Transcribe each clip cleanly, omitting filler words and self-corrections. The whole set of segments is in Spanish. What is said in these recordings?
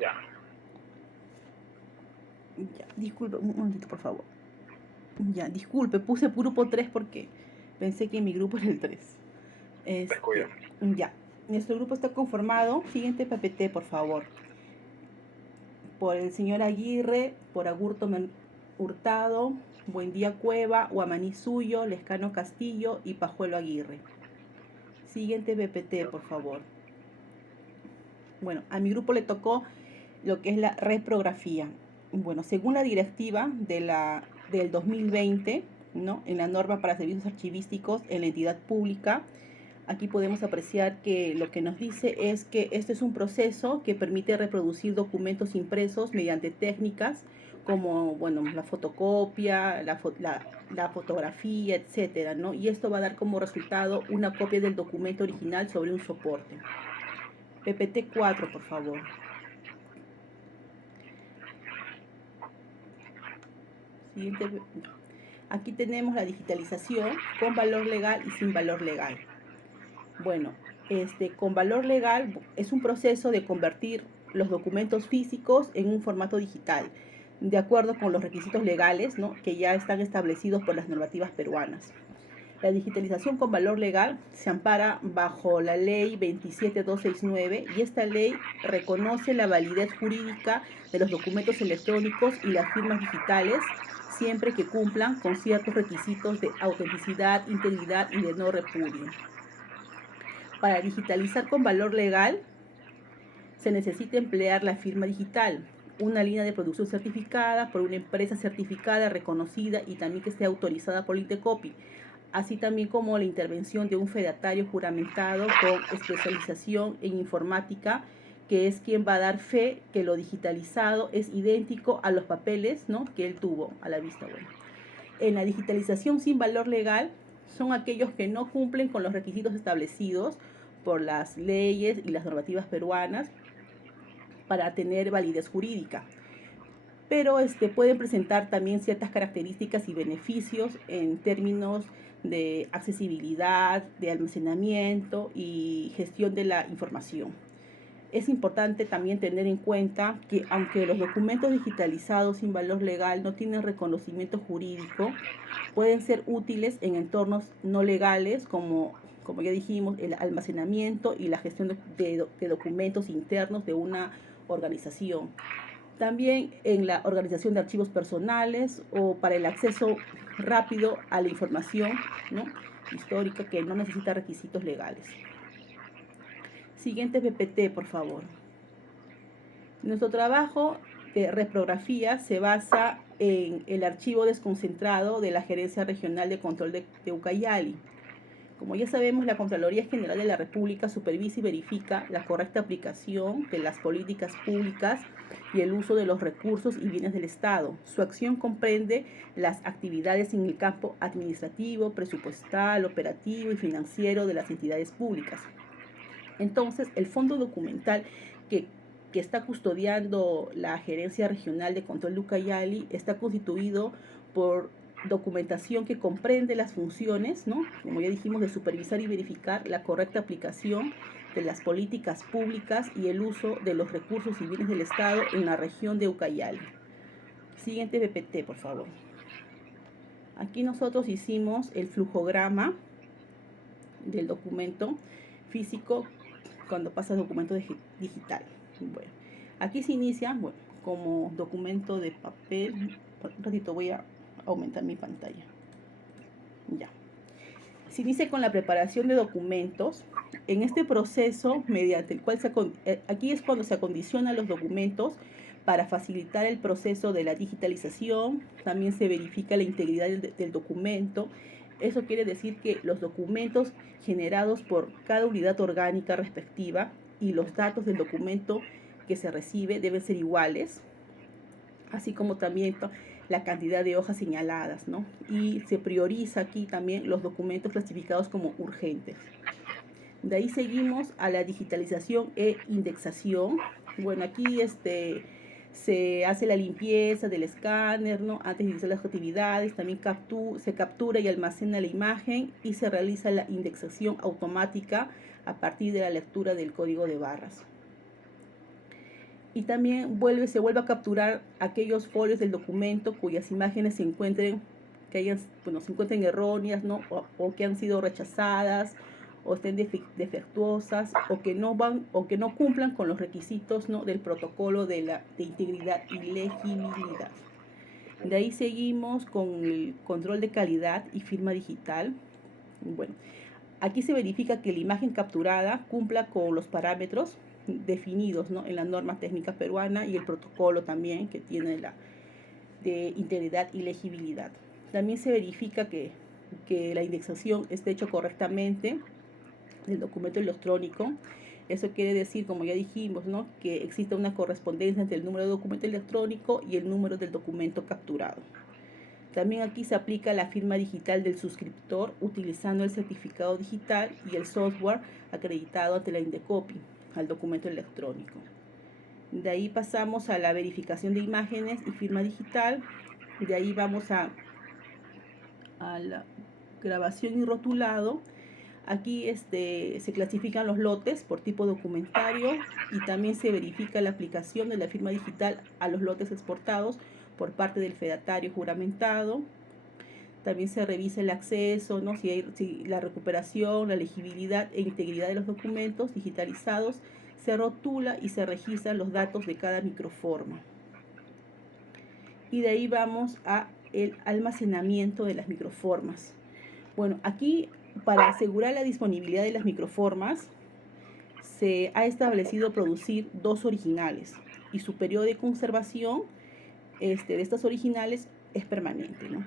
Ya. Ya, disculpe, un momentito, por favor. Ya, disculpe, puse grupo 3 porque pensé que mi grupo era el 3. Descuido. Ya, nuestro grupo está conformado. Siguiente PPT, por favor. Por el señor Aguirre, por Agurto Hurtado, Buendía Cueva, Guamaní Suyo, Lescano Castillo y Pajuelo Aguirre. Siguiente PPT, por favor. Bueno, a mi grupo le tocó lo que es la reprografía. Bueno, según la directiva del 2020, ¿no? En la norma para servicios archivísticos en la entidad pública, aquí podemos apreciar que lo que nos dice es que este es un proceso que permite reproducir documentos impresos mediante técnicas como, bueno, la fotocopia, la fotografía, etcétera, ¿no? Y esto va a dar como resultado una copia del documento original sobre un soporte. PPT 4, por favor. Siguiente. Aquí tenemos la digitalización con valor legal y sin valor legal. Bueno, con valor legal es un proceso de convertir los documentos físicos en un formato digital, de acuerdo con los requisitos legales, ¿no? Que ya están establecidos por las normativas peruanas. La digitalización con valor legal se ampara bajo la ley 27269 y esta ley reconoce la validez jurídica de los documentos electrónicos y las firmas digitales siempre que cumplan con ciertos requisitos de autenticidad, integridad y de no repudio. Para digitalizar con valor legal se necesita emplear la firma digital, una línea de producción certificada por una empresa certificada, reconocida y también que esté autorizada por Intecopi, así también como la intervención de un fedatario juramentado con especialización en informática, que es quien va a dar fe que lo digitalizado es idéntico a los papeles, ¿no? Que él tuvo a la vista. Bueno. En la digitalización sin valor legal son aquellos que no cumplen con los requisitos establecidos por las leyes y las normativas peruanas para tener validez jurídica. Pero pueden presentar también ciertas características y beneficios en términos de accesibilidad, de almacenamiento y gestión de la información. Es importante también tener en cuenta que aunque los documentos digitalizados sin valor legal no tienen reconocimiento jurídico, pueden ser útiles en entornos no legales como ya dijimos, el almacenamiento y la gestión de documentos internos de una organización. También en la organización de archivos personales o para el acceso rápido a la información, ¿no? Histórica que no necesita requisitos legales. Siguiente PPT, por favor. Nuestro trabajo de reprografía se basa en el archivo desconcentrado de la Gerencia Regional de Control de Ucayali. Como ya sabemos, la Contraloría General de la República supervisa y verifica la correcta aplicación de las políticas públicas y el uso de los recursos y bienes del Estado. Su acción comprende las actividades en el campo administrativo, presupuestal, operativo y financiero de las entidades públicas. Entonces, el fondo documental que está custodiando la Gerencia Regional de Control de Ucayali está constituido por documentación que comprende las funciones, ¿no? Como ya dijimos, de supervisar y verificar la correcta aplicación de las políticas públicas y el uso de los recursos y bienes del Estado en la región de Ucayali. Siguiente PPT, por favor. Aquí nosotros hicimos el flujograma del documento físico cuando pasa al documento digital. Bueno, aquí se inicia, bueno, como documento de papel. Un ratito voy a aumentar mi pantalla. Ya. Se inicia con la preparación de documentos. En este proceso, mediante el cual aquí es cuando se acondicionan los documentos para facilitar el proceso de la digitalización. También se verifica la integridad del documento. Eso quiere decir que los documentos generados por cada unidad orgánica respectiva y los datos del documento que se recibe deben ser iguales, así como también la cantidad de hojas señaladas, ¿no? Y se prioriza aquí también los documentos clasificados como urgentes. De ahí seguimos a la digitalización e indexación. Bueno, aquí se hace la limpieza del escáner, ¿no? Antes de iniciar las actividades, también se captura y almacena la imagen y se realiza la indexación automática a partir de la lectura del código de barras. Y también se vuelve a capturar aquellos folios del documento cuyas imágenes se encuentren, se encuentren erróneas, ¿no? O que han sido rechazadas, o estén defectuosas, o que no cumplan con los requisitos, ¿no?, del protocolo de integridad y legibilidad. De ahí seguimos con el control de calidad y firma digital. Bueno, aquí se verifica que la imagen capturada cumpla con los parámetros definidos, ¿no?, en la norma técnica peruana y el protocolo también que tiene de integridad y legibilidad. También se verifica que la indexación esté hecha correctamente del documento electrónico. Eso quiere decir, como ya dijimos, ¿no?, que existe una correspondencia entre el número de documento electrónico y el número del documento capturado. También aquí se aplica la firma digital del suscriptor utilizando el certificado digital y el software acreditado ante la Indecopi al documento electrónico. De ahí pasamos a la verificación de imágenes y firma digital. De ahí vamos a la grabación y rotulado. Aquí se clasifican los lotes por tipo documentario y también se verifica la aplicación de la firma digital a los lotes exportados por parte del fedatario juramentado. También se revisa el acceso, ¿no?, si la recuperación, la legibilidad e integridad de los documentos digitalizados, se rotula y se registran los datos de cada microforma. Y de ahí vamos a el almacenamiento de las microformas. Bueno, aquí, para asegurar la disponibilidad de las microformas, se ha establecido producir 2 originales y su periodo de conservación de estas originales es permanente, ¿no?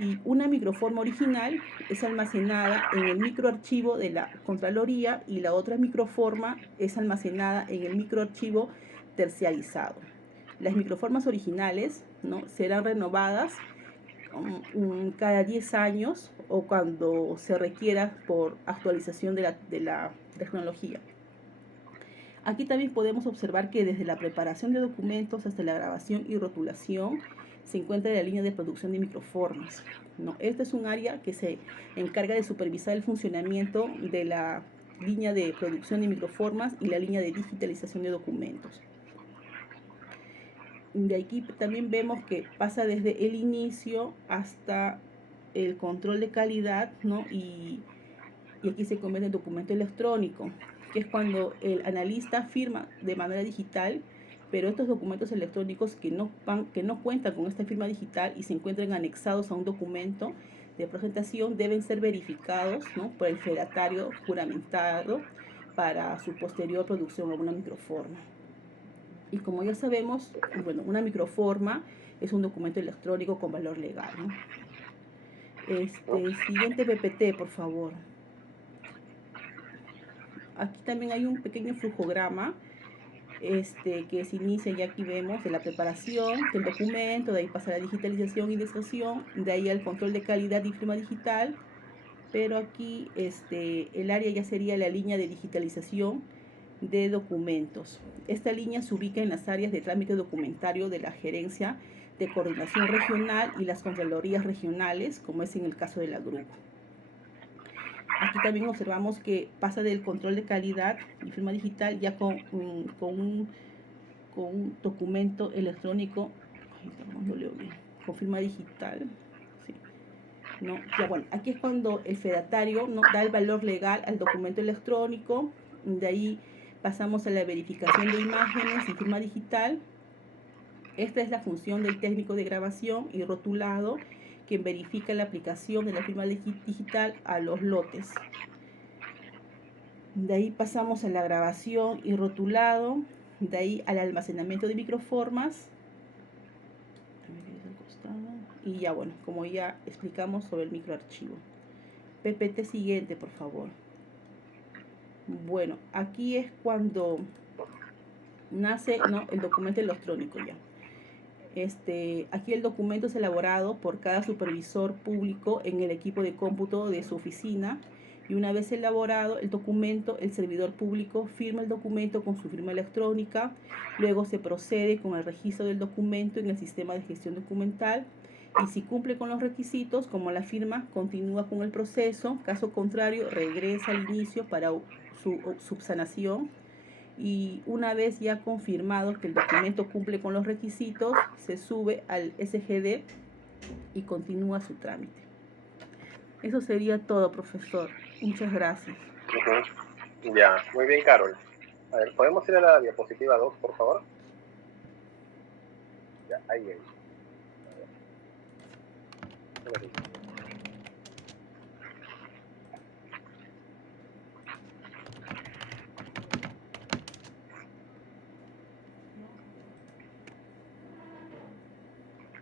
Y una microforma original es almacenada en el microarchivo de la Contraloría y la otra microforma es almacenada en el microarchivo terciarizado. Las microformas originales, ¿no?, serán renovadas cada 10 años o cuando se requiera por actualización de la tecnología. Aquí también podemos observar que desde la preparación de documentos hasta la grabación y rotulación se encuentra la línea de producción de microformas, ¿no? Este es un área que se encarga de supervisar el funcionamiento de la línea de producción de microformas y la línea de digitalización de documentos. De aquí también vemos que pasa desde el inicio hasta el control de calidad, ¿no? Y aquí se convierte en documento electrónico, que es cuando el analista firma de manera digital, pero estos documentos electrónicos que no cuentan con esta firma digital y se encuentran anexados a un documento de presentación deben ser verificados, ¿no?, por el fedatario juramentado para su posterior producción a una microforma. Y como ya sabemos, bueno, una microforma es un documento electrónico con valor legal, ¿no? Siguiente PPT, por favor. Aquí también hay un pequeño flujograma que se inicia, y aquí vemos de la preparación del documento, de ahí pasa a la digitalización y indexación, de ahí al control de calidad y firma digital, pero aquí el área ya sería la línea de digitalización de documentos. Esta línea se ubica en las áreas de trámite documentario de la Gerencia de Coordinación Regional y las Contralorías Regionales, como es en el caso de la GRUCO. Aquí también observamos que pasa del control de calidad y firma digital ya con un documento electrónico, no leo bien, con firma digital, sí, ¿no? Ya, bueno, aquí es cuando el fedatario, ¿no?, da el valor legal al documento electrónico. De ahí pasamos a la verificación de imágenes y firma digital. Esta es la función del técnico de grabación y rotulado, quien verifica la aplicación de la firma digital a los lotes. De ahí pasamos a la grabación y rotulado, de ahí al almacenamiento de microformas. Y ya, bueno, como ya explicamos sobre el microarchivo. PPT siguiente, por favor. Bueno, aquí es cuando nace, ¿no?, el documento electrónico ya. Aquí el documento es elaborado por cada supervisor público en el equipo de cómputo de su oficina, y una vez elaborado el documento, el servidor público firma el documento con su firma electrónica. Luego se procede con el registro del documento en el sistema de gestión documental, y si cumple con los requisitos, como la firma, continúa con el proceso. Caso contrario, regresa al inicio para su subsanación. y una vez ya confirmado que el documento cumple con los requisitos, se sube al SGD y continúa su trámite. Eso sería todo, profesor. Muchas gracias. Ya, muy bien, Carol. A ver, ¿podemos ir a la diapositiva 2, por favor? Ya, ahí.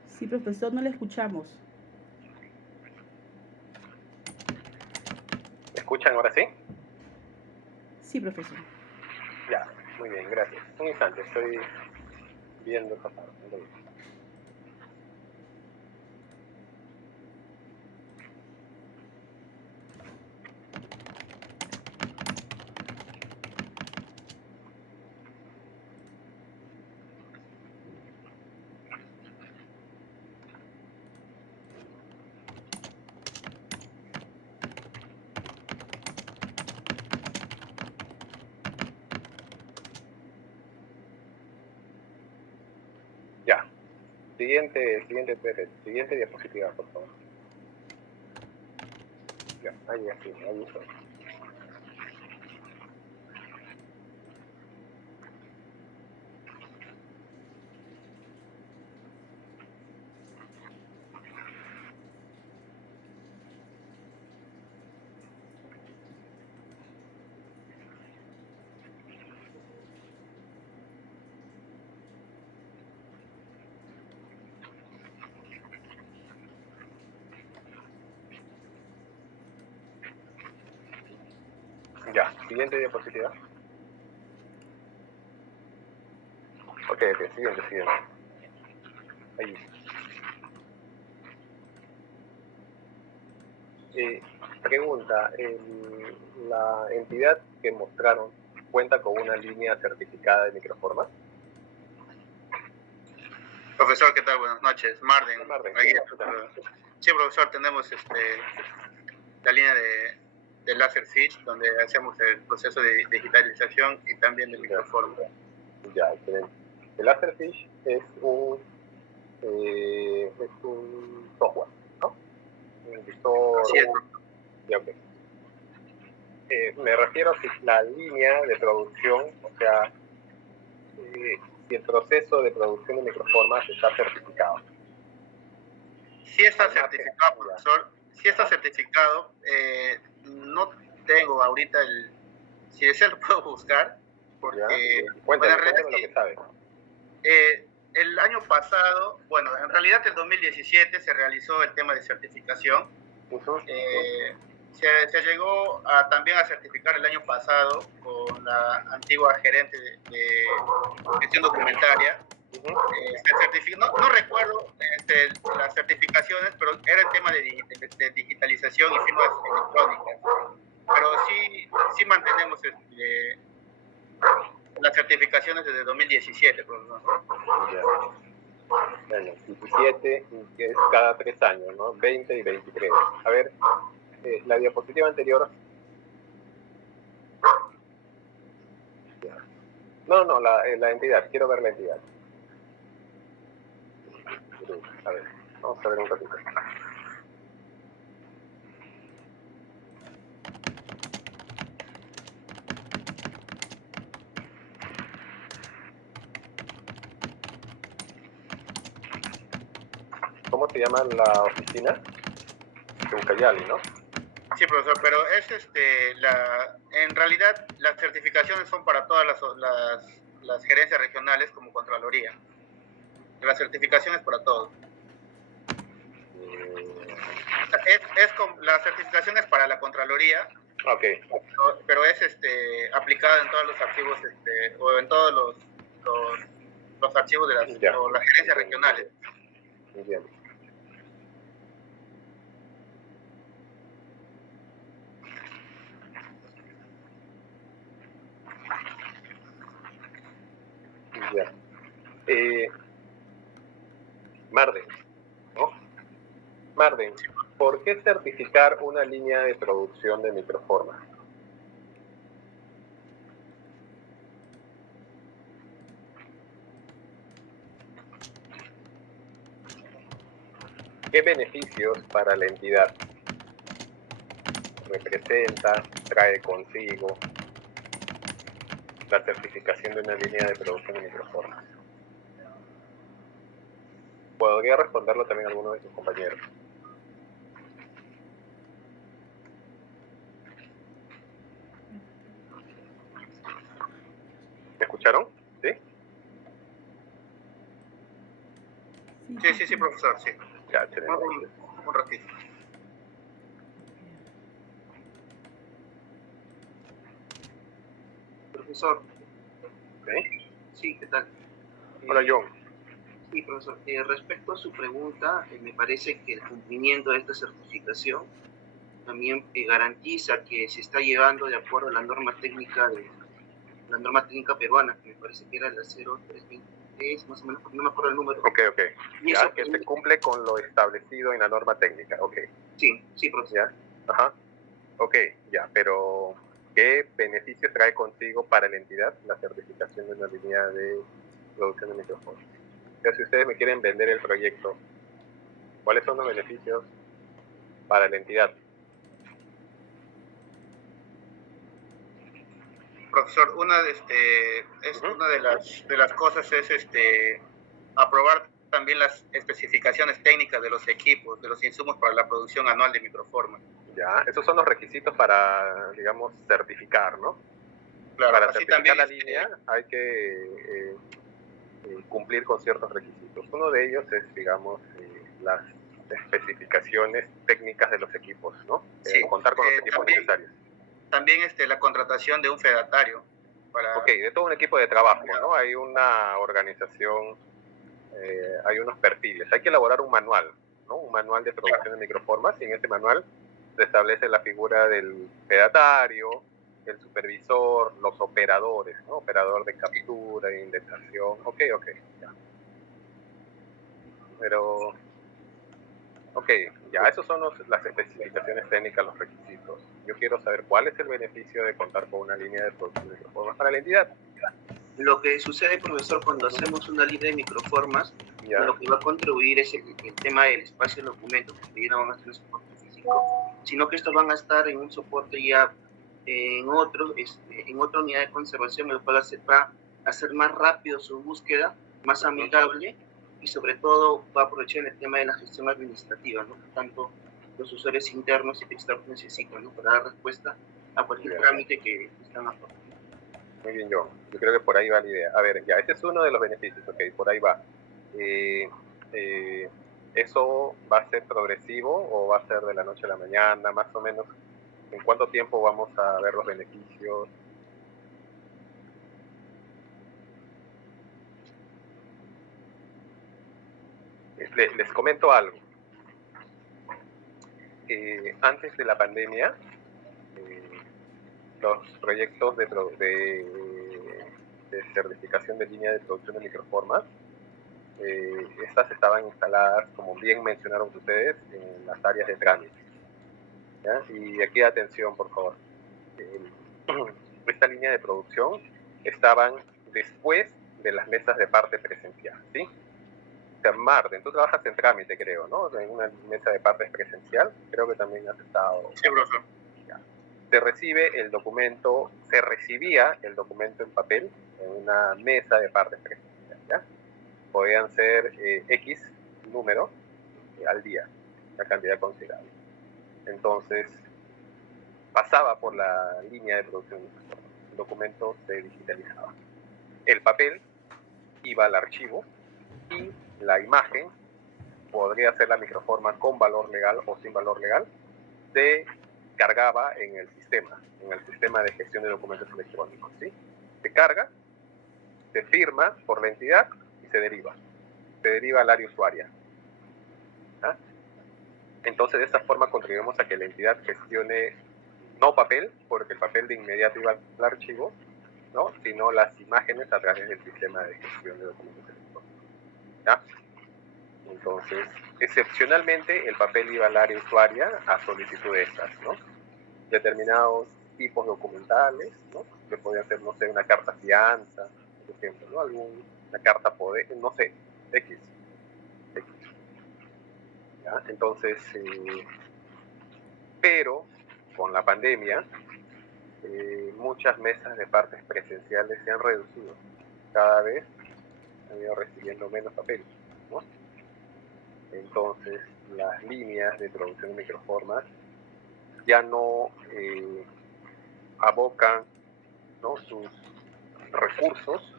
Sí, profesor, no le escuchamos. ¿Me escuchan ahora sí? Sí, profesor. Ya, muy bien, gracias. Un instante, estoy viendo esta parte. Ya. Siguiente diapositiva, por favor. Ya, ahí estoy. Ya, siguiente diapositiva. Ok, siguiente. Ahí. Pregunta, ¿la entidad que mostraron cuenta con una línea certificada de microforma? Profesor, ¿qué tal? Buenas noches. Marden. Sí, profesor, tenemos la línea de Laserfish, donde hacemos el proceso de digitalización y también de microforma. Ya, excelente. El Laserfish es un software, ¿no? Un editor. Sí, Ya, okay. Me refiero a si la línea de producción, o sea, si el proceso de producción de microformas está certificado. Sí está certificado, profesor. Sí está certificado. No tengo ahorita si desea lo puedo buscar, porque cuéntame lo que sabes. El año pasado, bueno, en realidad el 2017 se realizó el tema de certificación. Se llegó también a certificar el año pasado con la antigua gerente de gestión documentaria. No recuerdo las certificaciones, pero era el tema de digitalización y firmas electrónicas. Pero sí mantenemos las certificaciones desde 2017, profesor. Bueno, 17, que es cada 3 años, ¿no? 20 y 23. A ver, la diapositiva anterior. No, la entidad. Quiero ver la entidad. A ver, vamos a ver un ratito. ¿Cómo se llama la oficina? De Ucayali, ¿no? Sí, profesor, pero es en realidad las certificaciones son para todas las gerencias regionales como Contraloría. La certificación es para todos. La certificación es para la Contraloría. Okay. Pero es aplicada en todos los archivos o en todos los archivos de las gerencias regionales. Entiendo. Ya. Marden, ¿no? Marden, ¿por qué certificar una línea de producción de microforma? ¿Qué beneficios para la entidad representa, trae consigo la certificación de una línea de producción de microformas? Podría responderlo también alguno de sus compañeros. ¿Me escucharon? ¿Sí? Sí, profesor, sí. Ya, excelente. Un ratito. Profesor. ¿Sí? Sí, ¿qué tal? Hola, John. Sí, profesor. Respecto a su pregunta, me parece que el cumplimiento de esta certificación también garantiza que se está llevando de acuerdo a la norma técnica peruana, que me parece que era la 0323, más o menos, porque no me acuerdo el número. Ok. Y Ya, eso, que se cumple con lo establecido en la norma técnica. Ok. Sí, profesor. Ya. Ajá. Ok, ya, pero ¿qué beneficios trae consigo para la entidad la certificación de una línea de producción de microfonía? Ya, si ustedes me quieren vender el proyecto, ¿cuáles son los beneficios para la entidad? Profesor, una de las cosas es aprobar también las especificaciones técnicas de los equipos, de los insumos para la producción anual de microformas. Ya, esos son los requisitos para, digamos, certificar, ¿no? Claro, Para así certificar también la línea hay que cumplir con ciertos requisitos. Uno de ellos es, digamos, las especificaciones técnicas de los equipos, ¿no? Sí, contar con los equipos necesarios. También la contratación de un fedatario. Ok, de todo un equipo de trabajo, ¿no? Hay una organización, hay unos perfiles. Hay que elaborar un manual, ¿no? Un manual de producción de microformas, y en ese manual se establece la figura del fedatario, el supervisor, los operadores, ¿no? Operador de captura, de indexación. Ok, ya. Pero, ok, ya, esos son las especificaciones técnicas, los requisitos. Yo quiero saber cuál es el beneficio de contar con una línea de producción de microformas para la entidad. Lo que sucede, profesor, cuando hacemos una línea de microformas, lo que va a contribuir es el tema del espacio de documento, porque ya no van a tener soporte físico, sino que estos van a estar en un soporte ya en otra unidad de conservación, lo cual va a hacer más rápido su búsqueda, más amigable, y sobre todo va a aprovechar el tema de la gestión administrativa, ¿no? Tanto los usuarios internos y externos necesitan, ¿no? Para dar respuesta a cualquier trámite que están aportando. Muy bien, yo creo que por ahí va la idea. A ver, ya, este es uno de los beneficios, ok, por ahí va. ¿Eso va a ser progresivo o va a ser de la noche a la mañana, más o menos? ¿En cuánto tiempo vamos a ver los beneficios? Les comento algo. Antes de la pandemia, los proyectos de certificación de línea de producción de microformas, estas estaban instaladas, como bien mencionaron ustedes, en las áreas de trámite. ¿Ya? Y aquí atención, por favor. Esta línea de producción estaban después de las mesas de parte presencial, ¿sí? O sea, Marden, tú trabajas en trámite, creo, ¿no? En una mesa de partes presencial, creo que también has estado. Sí, profesor. Se recibía el documento en papel en una mesa de partes presencial, ¿ya? Podían ser X número al día, una cantidad considerable. Entonces, pasaba por la línea de producción, el documento se digitalizaba. El papel iba al archivo y la imagen, podría ser la microforma con valor legal o sin valor legal, se cargaba en el sistema de gestión de documentos electrónicos, ¿sí? Se carga, se firma por la entidad y se deriva al área usuaria. ¿Ah? Entonces, de esta forma contribuimos a que la entidad gestione no papel, porque el papel de inmediato iba al archivo, ¿no? Sino las imágenes a través del sistema de gestión de documentos electrónicos. ¿Ya? Entonces, excepcionalmente, el papel iba al área usuaria a solicitud de estas, ¿no? Determinados tipos documentales, ¿no? Que podían ser, no sé, una carta fianza, por ejemplo, ¿no? Una carta poder, no sé, X. ¿ya? Entonces, pero con la pandemia, muchas mesas de partes presenciales se han reducido. Cada vez han ido recibiendo menos papel, ¿no? Entonces, las líneas de producción de microformas ya no abocan, ¿no?, sus recursos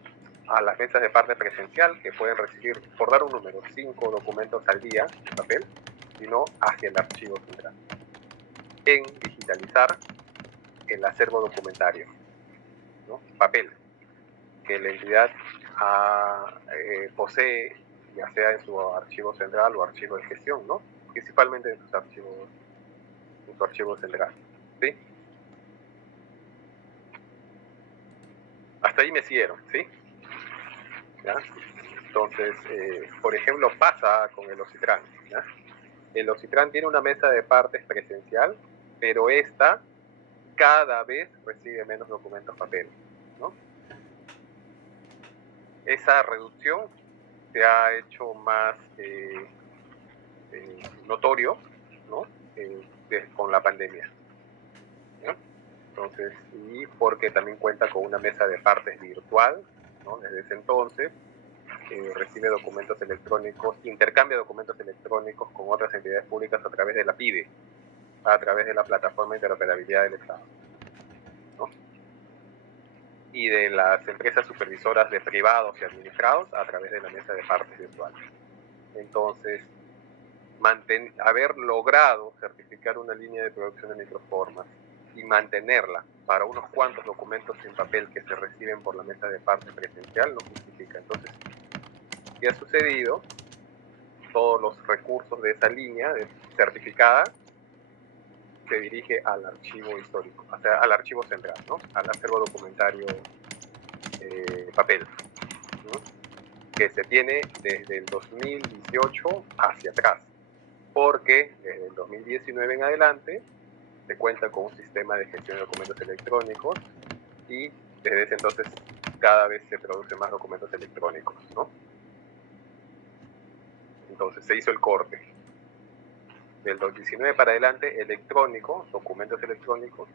a las mesas de parte presencial, que pueden recibir, por dar un número, 5 documentos al día en papel, sino hacia el archivo central, en digitalizar el acervo documentario, ¿no?, papel, que la entidad posee, ya sea en su archivo central o archivo de gestión, ¿no?, principalmente en su archivo central, ¿sí? Hasta ahí me siguieron, ¿sí? ¿Ya? Entonces, por ejemplo, pasa con el Ocitran, ¿ya? El Ocitran tiene una mesa de partes presencial, pero esta cada vez recibe menos documentos papel, ¿no? Esa reducción se ha hecho más notorio, ¿no?, con la pandemia, ¿no? Entonces, y porque también cuenta con una mesa de partes virtual, ¿no? Desde ese entonces recibe documentos electrónicos, intercambia documentos electrónicos con otras entidades públicas a través de la PIDE, a través de la Plataforma de Interoperabilidad del Estado, ¿no?, y de las empresas supervisoras de privados y administrados a través de la mesa de partes virtual. Entonces, haber logrado certificar una línea de producción de microformas y mantenerla para unos cuantos documentos en papel que se reciben por la mesa de partes presencial no justifica. Entonces, ¿qué ha sucedido? Todos los recursos de esa línea certificada se dirige al archivo histórico, o sea, al archivo central, ¿no?, al acervo documentario papel, ¿no?, que se tiene desde el 2018 hacia atrás, porque desde el 2019 en adelante se cuenta con un sistema de gestión de documentos electrónicos y desde ese entonces cada vez se producen más documentos electrónicos, ¿no? Entonces se hizo el corte. Del 2019 para adelante, electrónico, documentos electrónicos,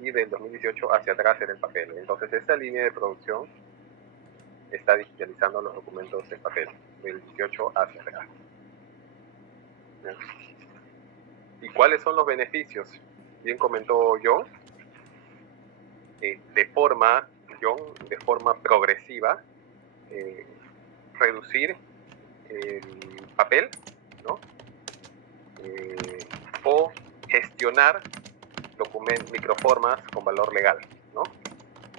y del 2018 hacia atrás era el papel. Entonces esta línea de producción está digitalizando los documentos en papel, del 18 hacia atrás. ¿Y cuáles son los beneficios? Bien comentó John, de forma progresiva, reducir el papel, ¿no?, o gestionar microformas con valor legal, ¿no?,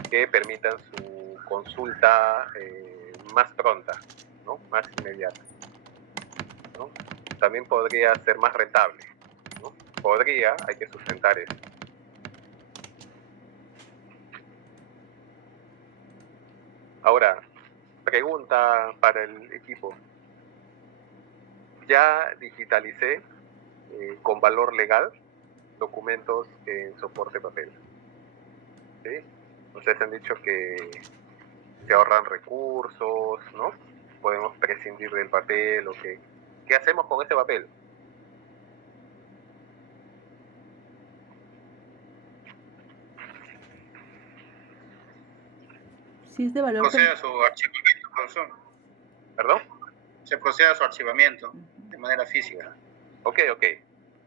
que permitan su consulta más pronta, ¿no?, más inmediata, ¿no? También podría ser más rentable, ¿no? Hay que sustentar eso. Ahora, pregunta para el equipo. Ya digitalicé con valor legal documentos en soporte papel, ¿sí? Ustedes han dicho que se ahorran recursos, ¿no? Podemos prescindir del papel, o ¿qué hacemos con ese papel? Si es de valor... Procede a su archivamiento, profesor. ¿Perdón? Se procede a su archivamiento de manera física. Ok.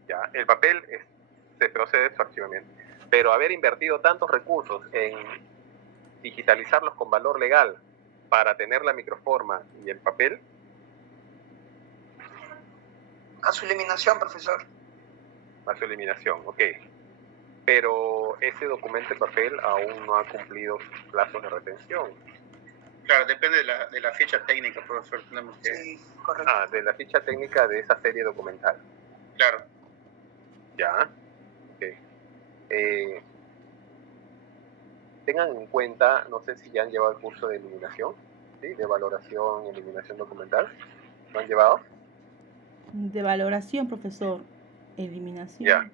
Ya, el papel se procede a su archivamiento. Pero haber invertido tantos recursos en digitalizarlos con valor legal para tener la microforma y el papel. A su eliminación, profesor. A su eliminación, ok. Pero ese documento en papel aún no ha cumplido sus plazos de retención. Claro, depende de la ficha técnica, profesor. Tenemos que... Sí, correcto. De la ficha técnica de esa serie documental. Claro. Ya, ok. Tengan en cuenta, no sé si ya han llevado el curso de eliminación, ¿sí?, de valoración y eliminación documental. ¿Lo han llevado? De valoración, profesor. Eliminación. Ya.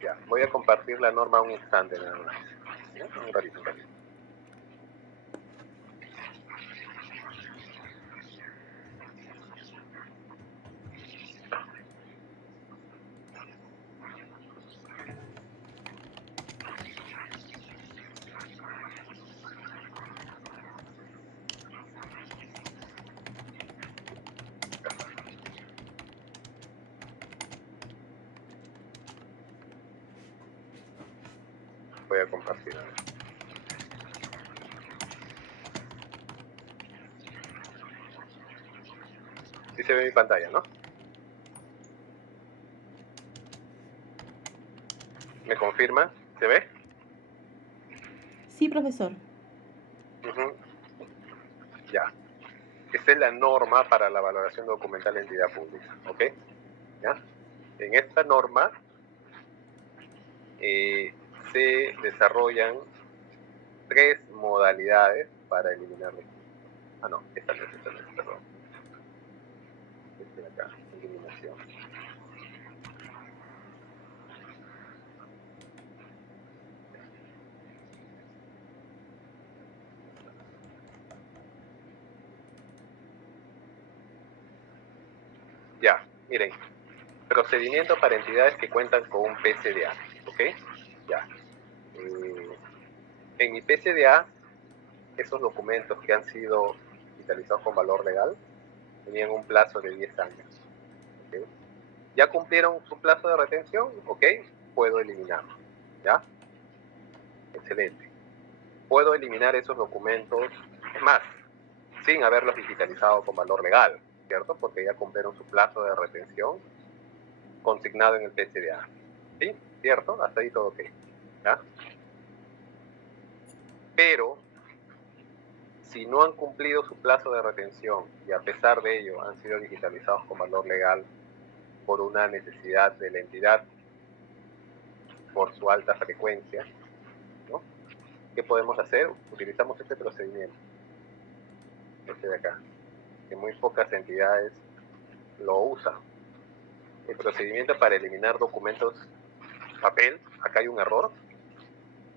Ya, voy a compartir la norma un instante nada más. ¿Ya? Un ratito. voy a compartir. Sí se ve mi pantalla, ¿no? ¿Me confirma? ¿Se ve? Sí, profesor. Ujú. Ya. Esta es la norma para la valoración documental de entidad pública, ¿ok? ¿Ya? En esta norma se desarrollan 3 modalidades para eliminar registros. Ah, no, esta no es, perdón. Este de acá, eliminación. Ya, miren, procedimiento para entidades que cuentan con un PCDA, ¿ok? Ya. En mi PCDA, esos documentos que han sido digitalizados con valor legal tenían un plazo de 10 años, ¿ok? ¿Ya cumplieron su plazo de retención? ¿Ok? Puedo eliminarlo, ¿ya? Excelente. Puedo eliminar esos documentos, es más, sin haberlos digitalizado con valor legal, ¿cierto? Porque ya cumplieron su plazo de retención consignado en el PCDA. ¿Sí? ¿Cierto? Hasta ahí todo ok. ¿Ya? Pero, si no han cumplido su plazo de retención y a pesar de ello han sido digitalizados con valor legal por una necesidad de la entidad, por su alta frecuencia, ¿no? ¿Qué podemos hacer? Utilizamos este procedimiento, este de acá, que muy pocas entidades lo usan. El procedimiento para eliminar documentos papel, acá hay un error,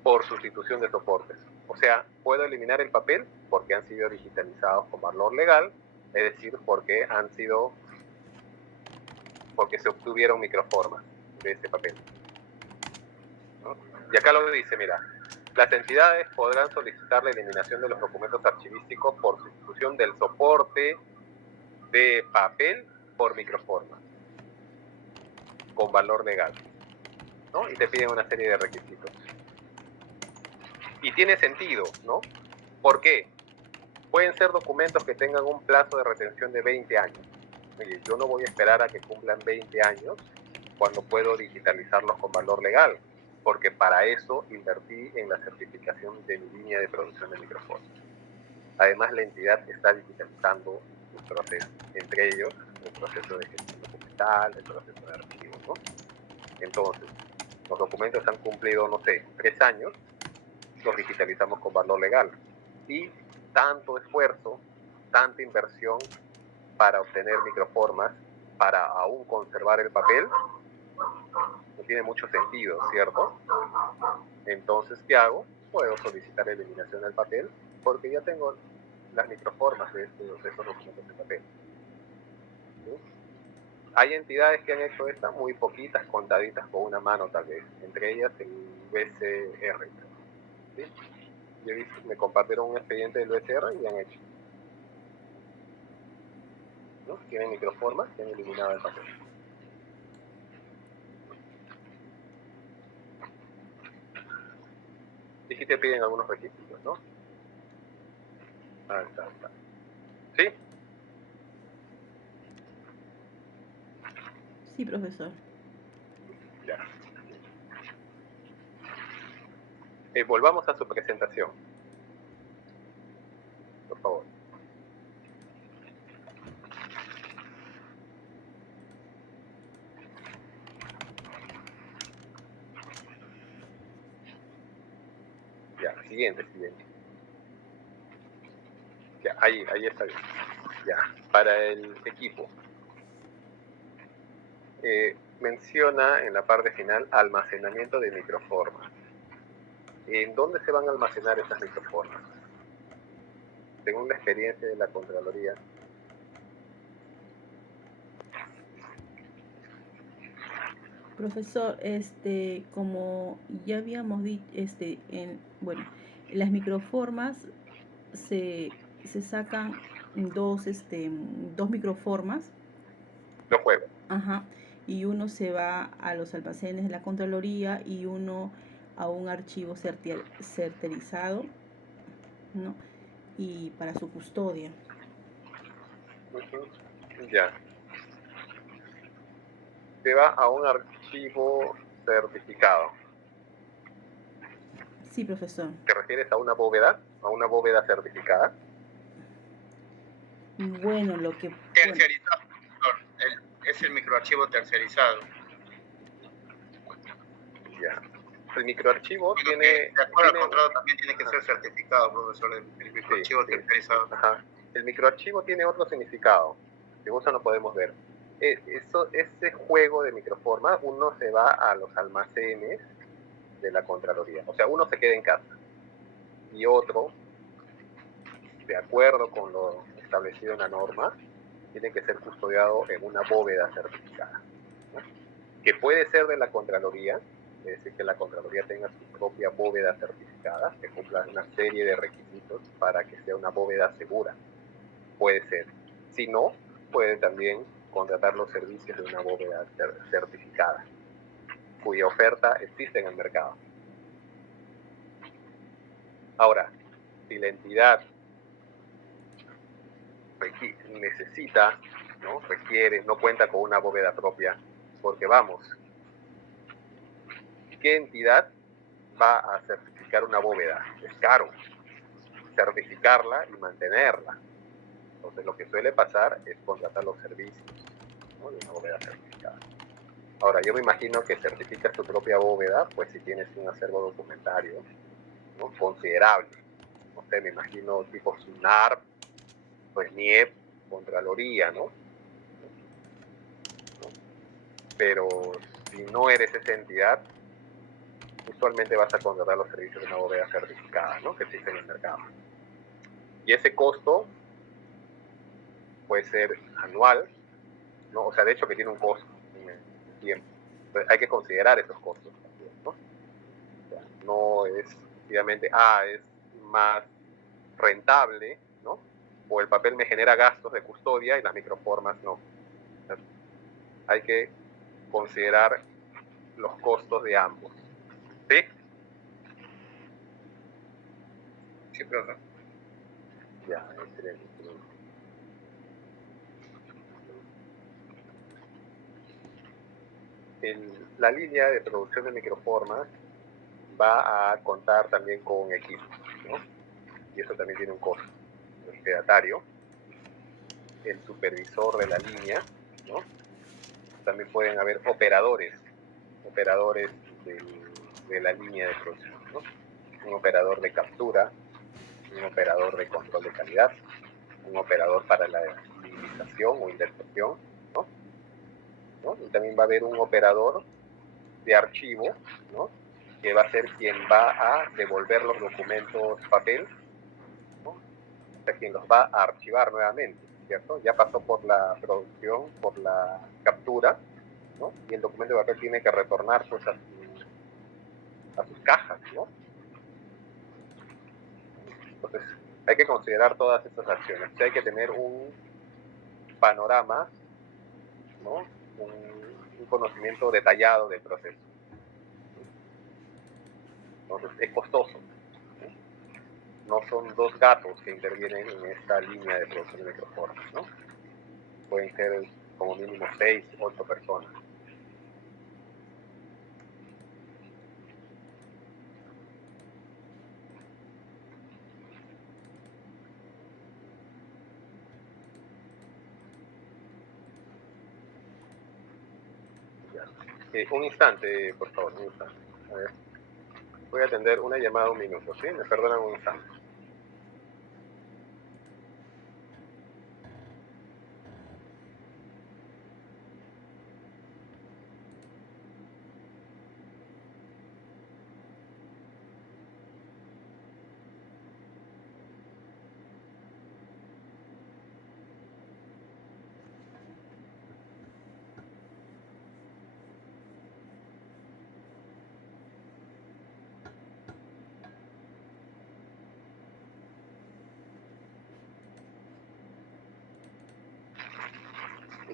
por sustitución de soportes. O sea, puedo eliminar el papel porque han sido digitalizados con valor legal, es decir, porque se obtuvieron microformas de este papel, ¿no? Y acá lo dice, mira, las entidades podrán solicitar la eliminación de los documentos archivísticos por sustitución del soporte de papel por microforma con valor legal, ¿no? Y te piden una serie de requisitos. Y tiene sentido, ¿no? ¿Por qué? Pueden ser documentos que tengan un plazo de retención de 20 años. Oye, yo no voy a esperar a que cumplan 20 años cuando puedo digitalizarlos con valor legal, porque para eso invertí en la certificación de mi línea de producción de micrófonos. Además, la entidad está digitalizando sus procesos, entre ellos el proceso de gestión documental, el proceso de archivos, ¿no? Entonces, los documentos han cumplido, no sé, 3 años, los digitalizamos con valor legal. Y tanto esfuerzo, tanta inversión para obtener microformas, para aún conservar el papel, no tiene mucho sentido, ¿cierto? Entonces, ¿qué hago? Puedo solicitar eliminación del papel porque ya tengo las microformas de esos documentos de papel. ¿Sí? Hay entidades que han hecho esta, muy poquitas, contaditas con una mano tal vez, entre ellas el BCR. ¿Sí? Yo me compartieron un expediente del BCR y han hecho, ¿no? Tienen microformas y han eliminado el papel. Y sí te piden algunos requisitos, ¿no? Ah, está. ¿Sí? Sí, profesor. Ya. Volvamos a su presentación, por favor. Ya, siguiente. Ya, ahí está bien. Ya, para el equipo. Menciona en la parte final almacenamiento de microformas. ¿En dónde se van a almacenar esas microformas? Según la experiencia de la Contraloría. Profesor, como ya habíamos dicho, bueno, las microformas se sacan dos microformas, Los juegos. ajá, y uno se va a los almacenes de la Contraloría y uno a un archivo certificado, ¿no? Y para su custodia. Ya. Se va a un archivo certificado. Sí, profesor. ¿Te refieres a una bóveda? ¿A una bóveda certificada? Bueno, lo que... Tercerizado, profesor. Es el microarchivo tercerizado. Ya. El microarchivo Bueno, tiene... de acuerdo al tiene- contrato también tiene que ser certificado, profesor, el microarchivo Sí. tercerizado. Ajá. El microarchivo tiene otro significado, que eso no podemos ver. Ese juego de microforma, uno se va a los almacenes de la Contraloría. O sea, uno se queda en casa y otro, de acuerdo con lo establecido en la norma, tiene que ser custodiado en una bóveda certificada, ¿no? Que puede ser de la Contraloría, es decir, que la Contraloría tenga su propia bóveda certificada, que cumpla una serie de requisitos para que sea una bóveda segura. Puede ser. Si no, puede también contratar los servicios de una bóveda certificada, cuya oferta existe en el mercado. Ahora, si la entidad necesita, ¿no? Requiere, no cuenta con una bóveda propia, porque vamos, ¿qué entidad va a certificar una bóveda? Es caro certificarla y mantenerla. Entonces lo que suele pasar es contratar los servicios, ¿no? De una bóveda certificada. Ahora, yo me imagino que certificas tu propia bóveda, pues si tienes un acervo documentario, ¿no? Considerable. No sé, me imagino tipo SUNARP, pues NIEP, Contraloría, ¿no? Pero si no eres esa entidad, usualmente vas a contratar los servicios de una bóveda certificada, ¿no? Que existe en el mercado. Y ese costo puede ser anual, ¿no? O sea, de hecho que tiene un costo en el tiempo. Entonces hay que considerar esos costos también, ¿no? O sea, no es, obviamente, es más rentable, ¿no? O el papel me genera gastos de custodia y las microformas no. Entonces, hay que considerar los costos de ambos. ¿Sí? Sí, profesor. Ya, excelente. La línea de producción de microformas va a contar también con equipos, ¿no? Y eso también tiene un costo. El sedatario, el supervisor de la línea, ¿no? También pueden haber operadores de la línea de producción, ¿no? Un operador de captura, un operador de control de calidad, un operador para la minimización o indexación, ¿no? Y también va a haber un operador de archivo, ¿no? Que va a ser quien va a devolver los documentos papel, ¿no? O sea, quien los va a archivar nuevamente, ¿cierto? Ya pasó por la producción, por la captura, ¿no? Y el documento de papel tiene que retornar pues a sus cajas, ¿no? Entonces, hay que considerar todas estas acciones. O sea, hay que tener un panorama, ¿no? Un conocimiento detallado del proceso. Entonces, es costoso. No son dos gatos que intervienen en esta línea de producción de microformas, ¿no? Pueden ser como mínimo 6, 8 personas. Un instante, por favor, un instante. A ver. Voy a atender una llamada un minuto, ¿sí? Me perdonan un instante.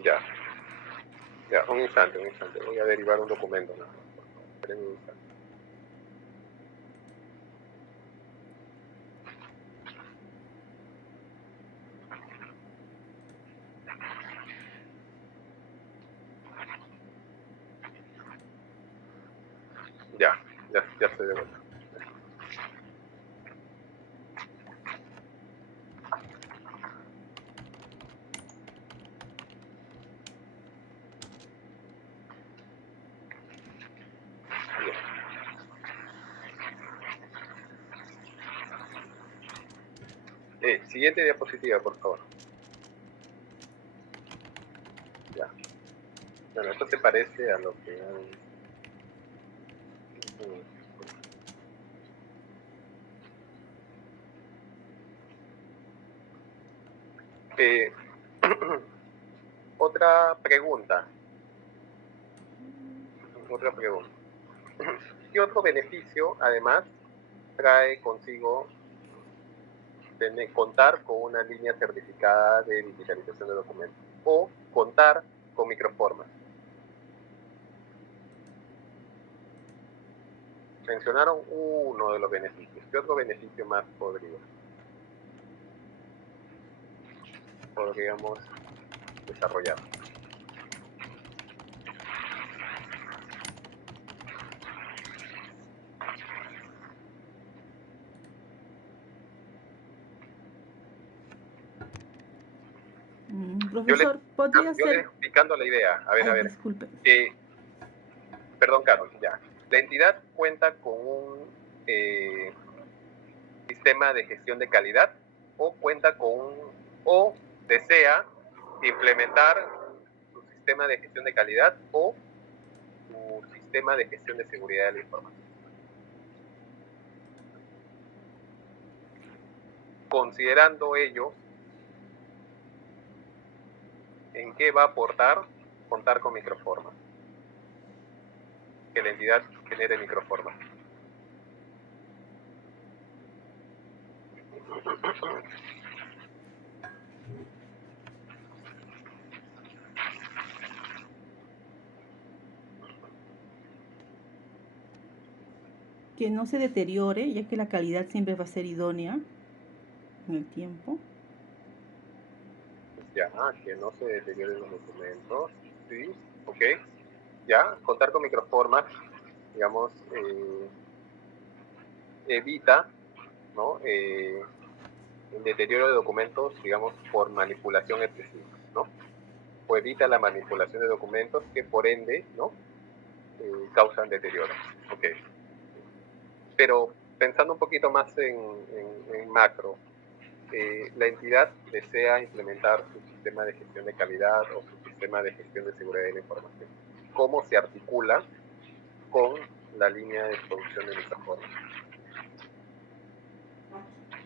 Ya. Ya, un instante. Voy a derivar un documento. ¿No? Esperen un instante. Ya estoy de vuelta. Siguiente diapositiva, por favor. Ya. Bueno, esto se parece a lo que otra pregunta. ¿Qué otro beneficio, además, trae consigo contar con una línea certificada de digitalización de documentos o contar con microformas? Mencionaron uno de los beneficios. ¿Qué otro beneficio más podríamos desarrollar? Profesor, ¿podría yo le ser...? explicando la idea. A ver. Disculpe. Perdón, Carlos, ya. La entidad cuenta con un sistema de gestión de calidad o desea implementar su sistema de gestión de calidad o su sistema de gestión de seguridad de la información. Considerando ello, ¿en qué va a aportar contar con microformas? Que la entidad genere microformas. Que no se deteriore, ya que la calidad siempre va a ser idónea en el tiempo. Ya, que no se deterioren los documentos. Sí, ok. Ya, contar con microformas, digamos, evita, ¿no? El deterioro de documentos, digamos, por manipulación excesiva, ¿no? O evita la manipulación de documentos que por ende, ¿no? Causan deterioro. Ok. Pero pensando un poquito más en macro, la entidad desea implementar su sistema de gestión de calidad o su sistema de gestión de seguridad de la información. ¿Cómo se articula con la línea de producción de microformas?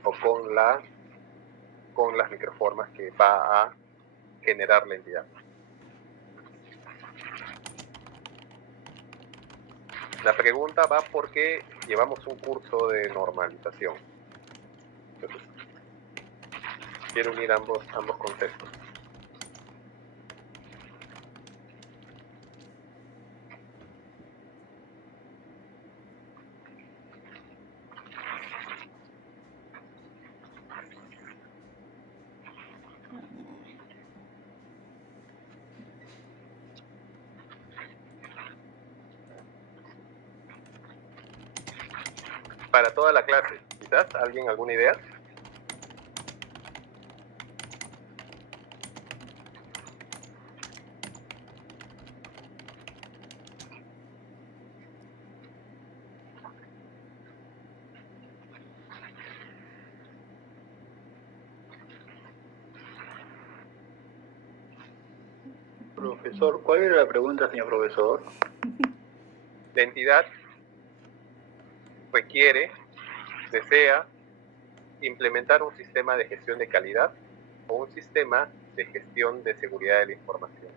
O con las microformas que va a generar la entidad. La pregunta va porque llevamos un curso de normalización. Entonces, quiero unir ambos conceptos. Para toda la clase, quizás, ¿alguien alguna idea? Profesor, ¿cuál era la pregunta, señor profesor? La entidad desea implementar un sistema de gestión de calidad o un sistema de gestión de seguridad de la información.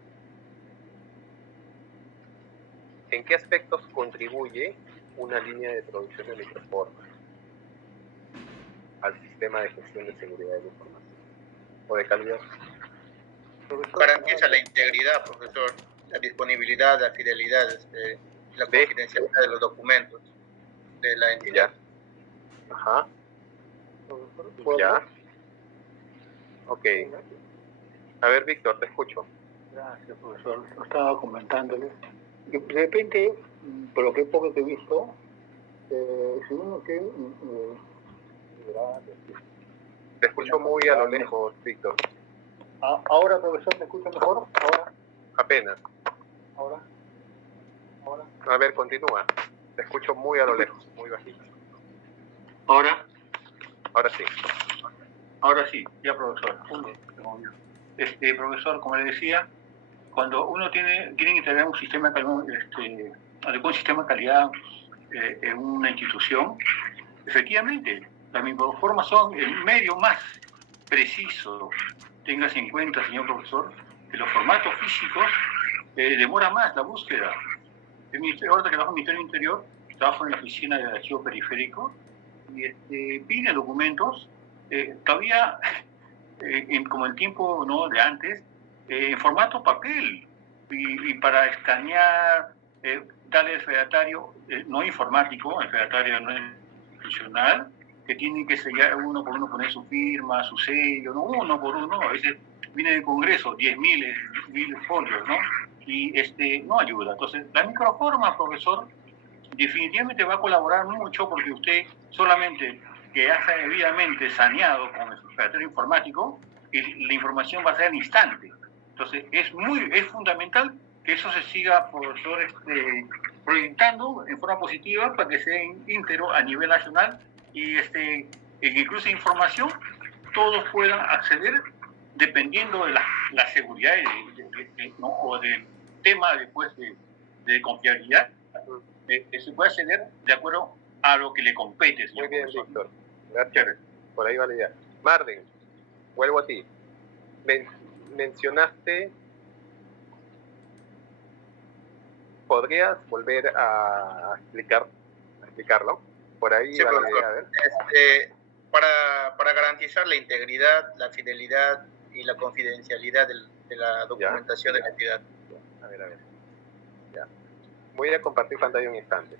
¿En qué aspectos contribuye una línea de producción de microformas al sistema de gestión de seguridad de la información o de calidad? Garantiza la integridad, profesor, la disponibilidad, la fidelidad, la confidencialidad de los documentos de la entidad. Ya. Ajá. Ya. Ok. A ver, Víctor, te escucho. Gracias, profesor. Estaba comentándole. De repente, por lo que poco que he visto, Segundo que Te escucho muy a lo lejos, Víctor. ahora, profesor, ¿me escucha mejor? Ahora, Apenas. ahora, ahora. A ver, continúa. Te escucho muy a lo lejos, muy bajito. Ahora, Ahora sí. ahora sí, ya, profesor. Profesor, como le decía, cuando uno quiere integrar un sistema de un sistema de calidad en una institución, efectivamente, las microformas son el medio más preciso. Téngase en cuenta, señor profesor, que los formatos físicos demora más la búsqueda. Ahora que trabajo en el Ministerio del Interior, trabajo en la oficina del archivo periférico y pide documentos, todavía, como el tiempo, ¿no?, de antes, en formato papel y para escanear, darle al fedatario no informático, el fedatario no institucional, que tiene que sellar uno por uno, poner su firma, su sello, no uno por uno, a veces viene del Congreso, 10.000 folios, ¿no? Y no ayuda. Entonces, la microforma, profesor, definitivamente va a colaborar mucho porque usted solamente que haya debidamente saneado con el fedatario informático, la información va a ser al instante. Entonces, es fundamental que eso se siga, profesor, proyectando en forma positiva para que sea íntegro a nivel nacional y incluso información todos puedan acceder dependiendo de la seguridad ¿no?, o del tema después de confiabilidad. Se puede acceder de acuerdo a lo que le compete, señor. Muy bien, profesor. Víctor. Gracias. Por ahí va la idea. Marden, vuelvo a ti. Mencionaste... ¿Podrías volver a explicarlo? Por ahí Sí, va la profesor. idea, a ver. Para garantizar la integridad, la fidelidad y la confidencialidad de la documentación de la entidad. A ver. Ya. Voy a compartir pantalla un instante.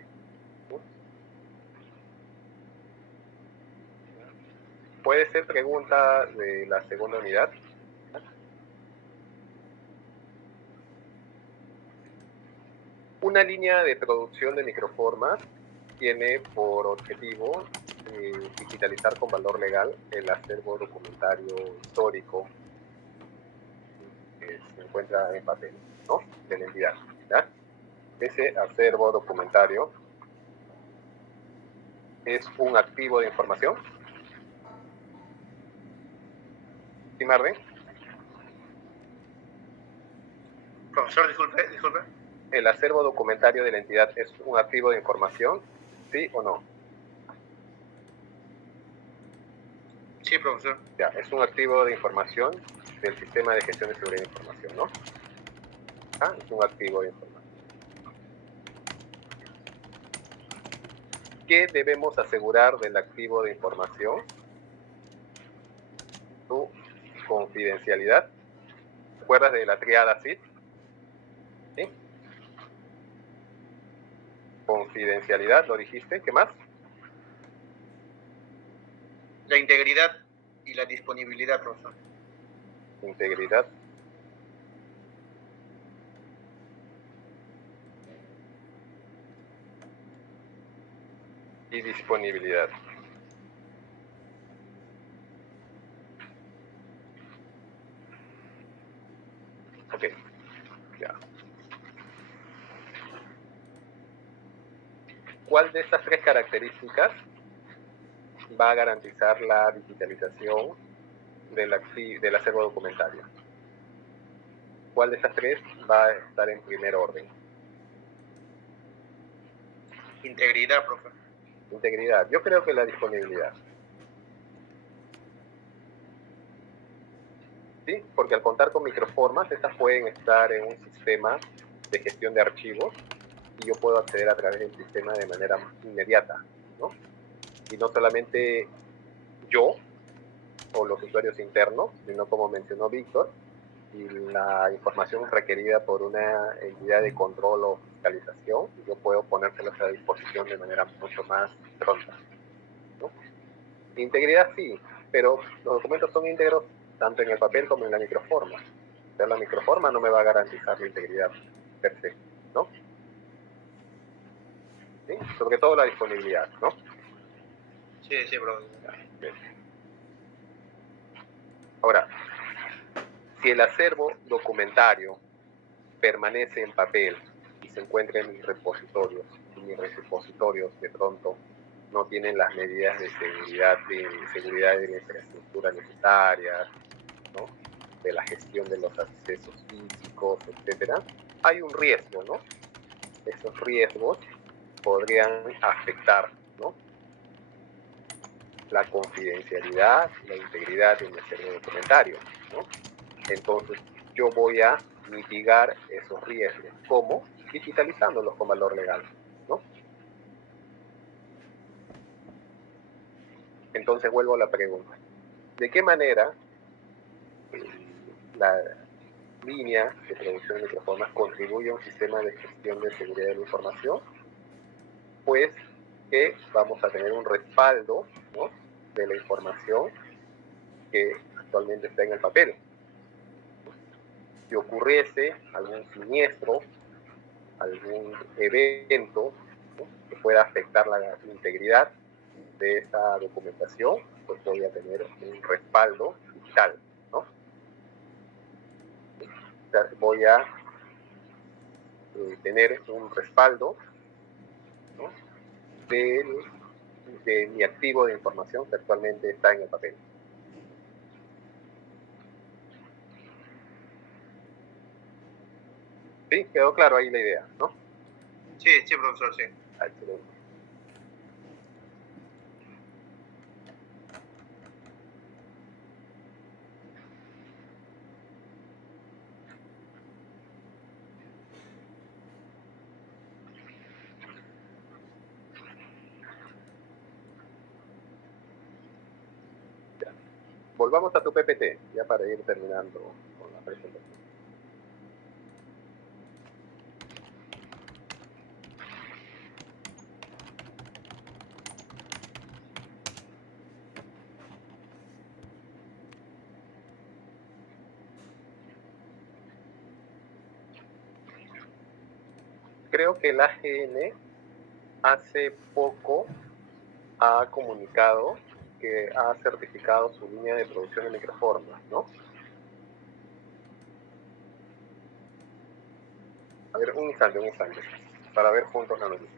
Puede ser pregunta de la segunda unidad. Una línea de producción de microformas tiene por objetivo digitalizar con valor legal el acervo documentario histórico que se encuentra en papel, ¿no?, de la entidad, ¿ya? Ese acervo documentario es un activo de información. ¿Sí, Marden? Profesor, disculpe. ¿El acervo documentario de la entidad es un activo de información? ¿Sí o no? Sí, profesor. Ya, es un activo de información del sistema de gestión de seguridad de información, ¿no? Es un activo de información. ¿Qué debemos asegurar del activo de información? Su confidencialidad. ¿Te acuerdas de la triada CID? ¿Sí? Confidencialidad, ¿lo dijiste? ¿Qué más? La integridad y la disponibilidad, profesor. Integridad. Y disponibilidad. Ok, ya. ¿Cuál de estas tres características va a garantizar la digitalización del acervo documentario? ¿Cuál de estas tres va a estar en primer orden? Integridad, profesor. Integridad. Yo creo que la disponibilidad. ¿Sí? Porque al contar con microformas, estas pueden estar en un sistema de gestión de archivos y yo puedo acceder a través del sistema de manera inmediata, ¿no? Y no solamente yo o los usuarios internos, sino como mencionó Víctor, y la información requerida por una entidad de control o fiscalización, yo puedo ponérselas a disposición de manera mucho más pronta, ¿no? Integridad sí, pero los documentos son íntegros tanto en el papel como en la microforma. O sea, la microforma no me va a garantizar la integridad per se, ¿no? ¿sí? Sobre todo la disponibilidad, ¿no? Sí, sí, profesor. Bien. Ahora, si el acervo documentario permanece en papel y se encuentra en mis repositorios, y mis repositorios de pronto no tienen las medidas de seguridad de la infraestructura necesarias, ¿no? De la gestión de los accesos físicos, etcétera, hay un riesgo, ¿no? Esos riesgos podrían afectar, ¿no? La confidencialidad, la integridad de mi acervo documentario, ¿no? Entonces, yo voy a mitigar esos riesgos. ¿Cómo? Digitalizándolos con valor legal, ¿no? Entonces, vuelvo a la pregunta. ¿De qué manera la línea de producción de microformas contribuye a un sistema de gestión de seguridad de la información? Pues que vamos a tener un respaldo, ¿no? De la información que actualmente está en el papel. Si ocurriese algún siniestro, algún evento, ¿no? Que pueda afectar la integridad de esa documentación, pues voy a tener un respaldo digital, ¿no? O sea, voy a tener un respaldo, ¿no? de mi activo de información que actualmente está en el papel. ¿Sí? ¿Quedó claro ahí la idea, no? Sí, sí, profesor, sí. Excelente. Ya. Volvamos a tu PPT, ya para ir terminando con la presentación. Creo que el AGN hace poco ha comunicado que ha certificado su línea de producción de microformas, ¿no? A ver, un instante, para ver juntos la noticia.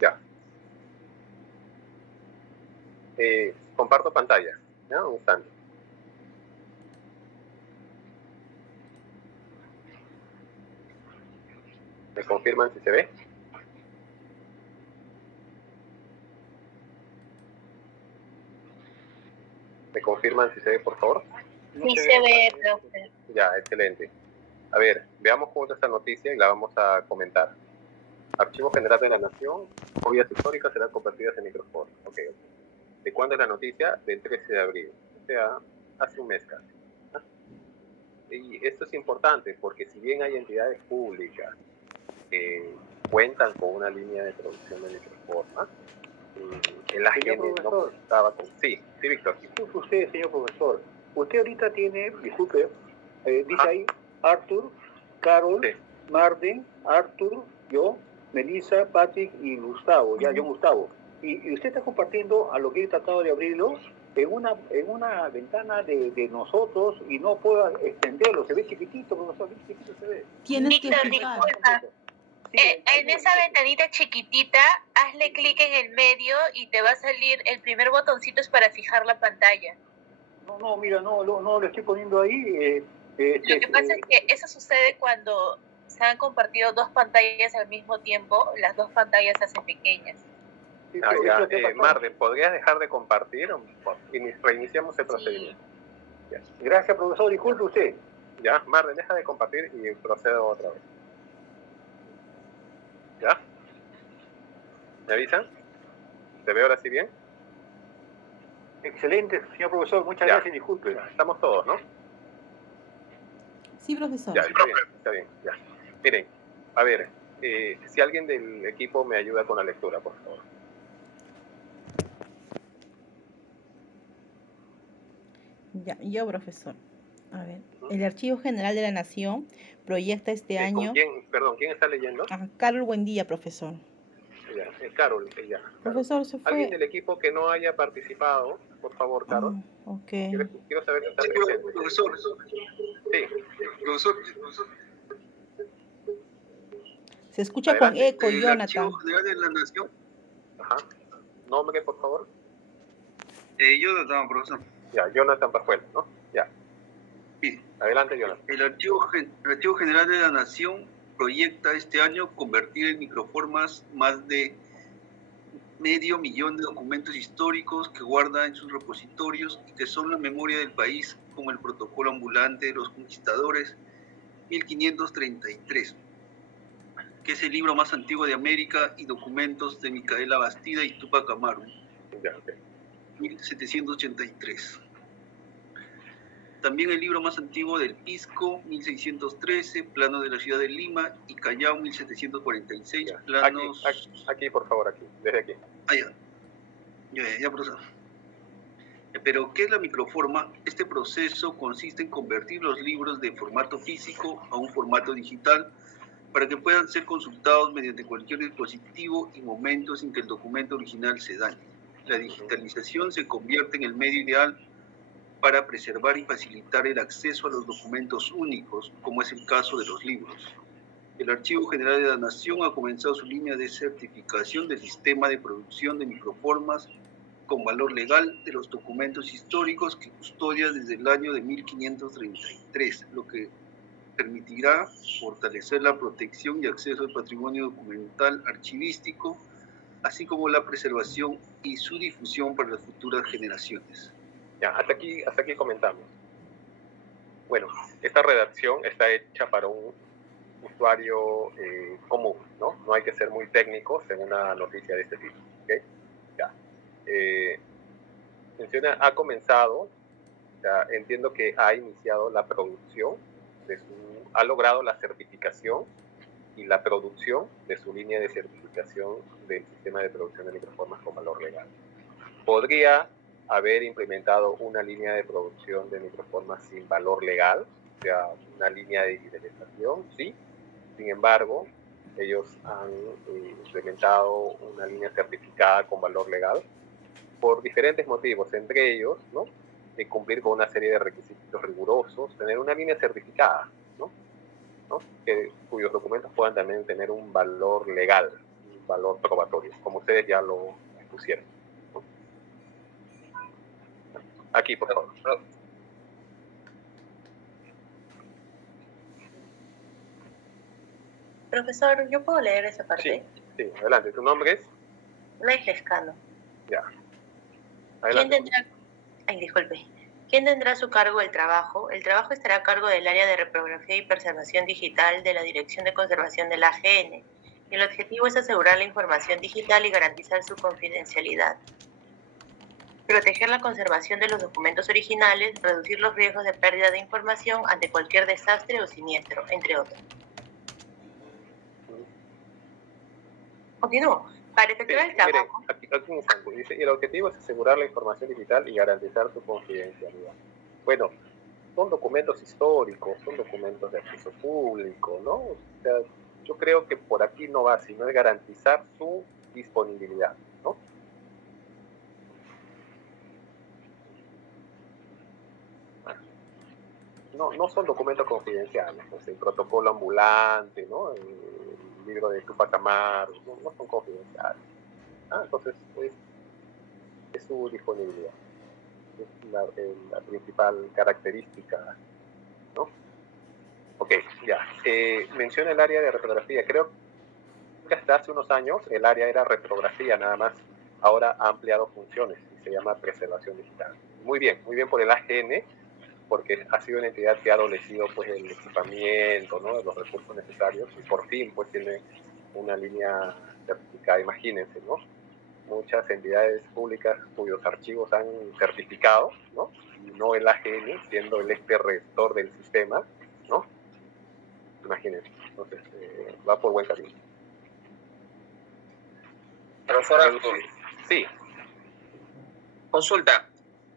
Ya. Comparto pantalla, ¿ya? Un instante. ¿Me confirman si se ve? ¿Me confirman si se ve, por favor? Sí se ve, profe. Ya, excelente. A ver, veamos juntos esta noticia y la vamos a comentar. Archivo General de la Nación, copias históricas serán convertidas en microformas. Ok. ¿De cuándo es la noticia? Del 13 de abril. O sea, hace un mes casi. Y esto es importante porque si bien hay entidades públicas que cuentan con una línea de producción de microformas, el AGN no contaba con... Sí, Víctor. Disculpe usted, señor profesor. Usted ahorita tiene, disculpe, dice ahí Arthur, Carol, Sí. Marden, Arthur, yo, Melissa, Patrick y Gustavo, ya, John Gustavo. Y usted está compartiendo a lo que he tratado de abrirlo en una ventana de nosotros y no puedo extenderlo. Se ve chiquitito, profesor, bien chiquitito se ve. Tienes que Víctor, fijar. disculpa. Sí, En esa ventanita chiquitita, hazle clic en el medio y te va a salir el primer botoncito es para fijar la pantalla. No, mira, no lo estoy poniendo ahí. Lo que pasa es que eso sucede cuando se han compartido dos pantallas al mismo tiempo, las dos pantallas se hacen pequeñas. Marden, ¿podrías dejar de compartir? Reiniciamos el procedimiento. Ya. Gracias, profesor. Disculpe usted. Ya, Marden, deja de compartir y procedo otra vez. ¿Ya? ¿Me avisan? ¿Se ve ahora sí bien? Excelente, señor profesor. Muchas Ya. gracias y disculpe. Ya, estamos todos, ¿no? Sí, profesor. Ya, está bien, ya. Miren, a ver, si alguien del equipo me ayuda con la lectura, por favor. Ya, yo, profesor. A ver, el Archivo General de la Nación proyecta este año... ¿Quién está leyendo? Carol Buendía, profesor. Ya, Carol, ya. Profesor, se fue... ¿Alguien del equipo que no haya participado? Por favor, Carol. Ok. Quiero saber si está presente. Profesor. Sí. Profesor. Se escucha Adelante. con eco, El Jonathan. Archivo General de la Nación. Ajá. Nombre, por favor. Jonathan, profesor. Ya, Jonathan Pajuelo, ¿no? Ya. Sí. Adelante, Jonathan. El Archivo General de la Nación proyecta este año convertir en microformas más de 500.000 de documentos históricos que guarda en sus repositorios y que son la memoria del país, como el Protocolo Ambulante de los Conquistadores 1533, que es el libro más antiguo de América, y documentos de Micaela Bastida y Túpac Amaru, Ya, ok. 1783. También el libro más antiguo del Pisco, 1613, plano de la ciudad de Lima, y Callao, 1746, Ya. planos... Aquí, por favor, aquí, desde aquí. Ya, profesor. Pero, ¿qué es la microforma? Este proceso consiste en convertir los libros de formato físico a un formato digital para que puedan ser consultados mediante cualquier dispositivo y momentos en que el documento original se dañe. La digitalización se convierte en el medio ideal para preservar y facilitar el acceso a los documentos únicos, como es el caso de los libros. El Archivo General de la Nación ha comenzado su línea de certificación del sistema de producción de microformas con valor legal de los documentos históricos que custodia desde el año de 1533, lo que permitirá fortalecer la protección y acceso al patrimonio documental archivístico, así como la preservación y su difusión para las futuras generaciones. Ya, hasta aquí comentamos. Bueno, esta redacción está hecha para un usuario común, ¿no? No hay que ser muy técnicos en una noticia de este tipo, ¿ok? Ya. Menciona, ha comenzado, ya, entiendo que ha iniciado la producción, ha logrado la certificación y la producción de su línea de certificación del sistema de producción de microformas con valor legal. Podría haber implementado una línea de producción de microformas sin valor legal, o sea, una línea de digitalización, sí. Sin embargo, ellos han implementado una línea certificada con valor legal por diferentes motivos, entre ellos, ¿no?, de cumplir con una serie de requisitos rigurosos, tener una línea certificada, ¿no? Cuyos documentos puedan también tener un valor legal, un valor probatorio, como ustedes ya lo pusieron, ¿no? Aquí, por favor. Profesor, ¿yo puedo leer esa parte? Sí, adelante. ¿Tu nombre es? Laix Lescano. Ya. Adelante. ¿Quién tendrá a su cargo el trabajo? El trabajo estará a cargo del área de reprografía y preservación digital de la Dirección de Conservación de la AGN. El objetivo es asegurar la información digital y garantizar su confidencialidad. Proteger la conservación de los documentos originales, reducir los riesgos de pérdida de información ante cualquier desastre o siniestro, entre otros. Continúo. Para efectuar el trabajo... Miren, aquí un instante, dice, y el objetivo es asegurar la información digital y garantizar su confidencialidad. Bueno, son documentos históricos, son documentos de acceso público, ¿no? O sea, yo creo que por aquí no va, sino es garantizar su disponibilidad, ¿no? No son documentos confidenciales, pues el protocolo ambulante, ¿no?, el libro de Túpac Amaru, no son confidenciales. Entonces es su disponibilidad, es la principal característica, ¿no? Ok, ya. Menciona el área de reprografía. Creo que hasta hace unos años el área era reprografía nada más, ahora ha ampliado funciones y se llama preservación digital. Muy bien por el AGN, porque ha sido una entidad que ha adolecido pues el equipamiento, ¿no?, de los recursos necesarios, y por fin pues tiene una línea certificada. Imagínense, ¿no?, muchas entidades públicas cuyos archivos han certificado, ¿no?, y no el AGN, siendo el rector del sistema, ¿no? Imagínense. Entonces, va por buen camino. Profesor Artur, Sí. Consulta.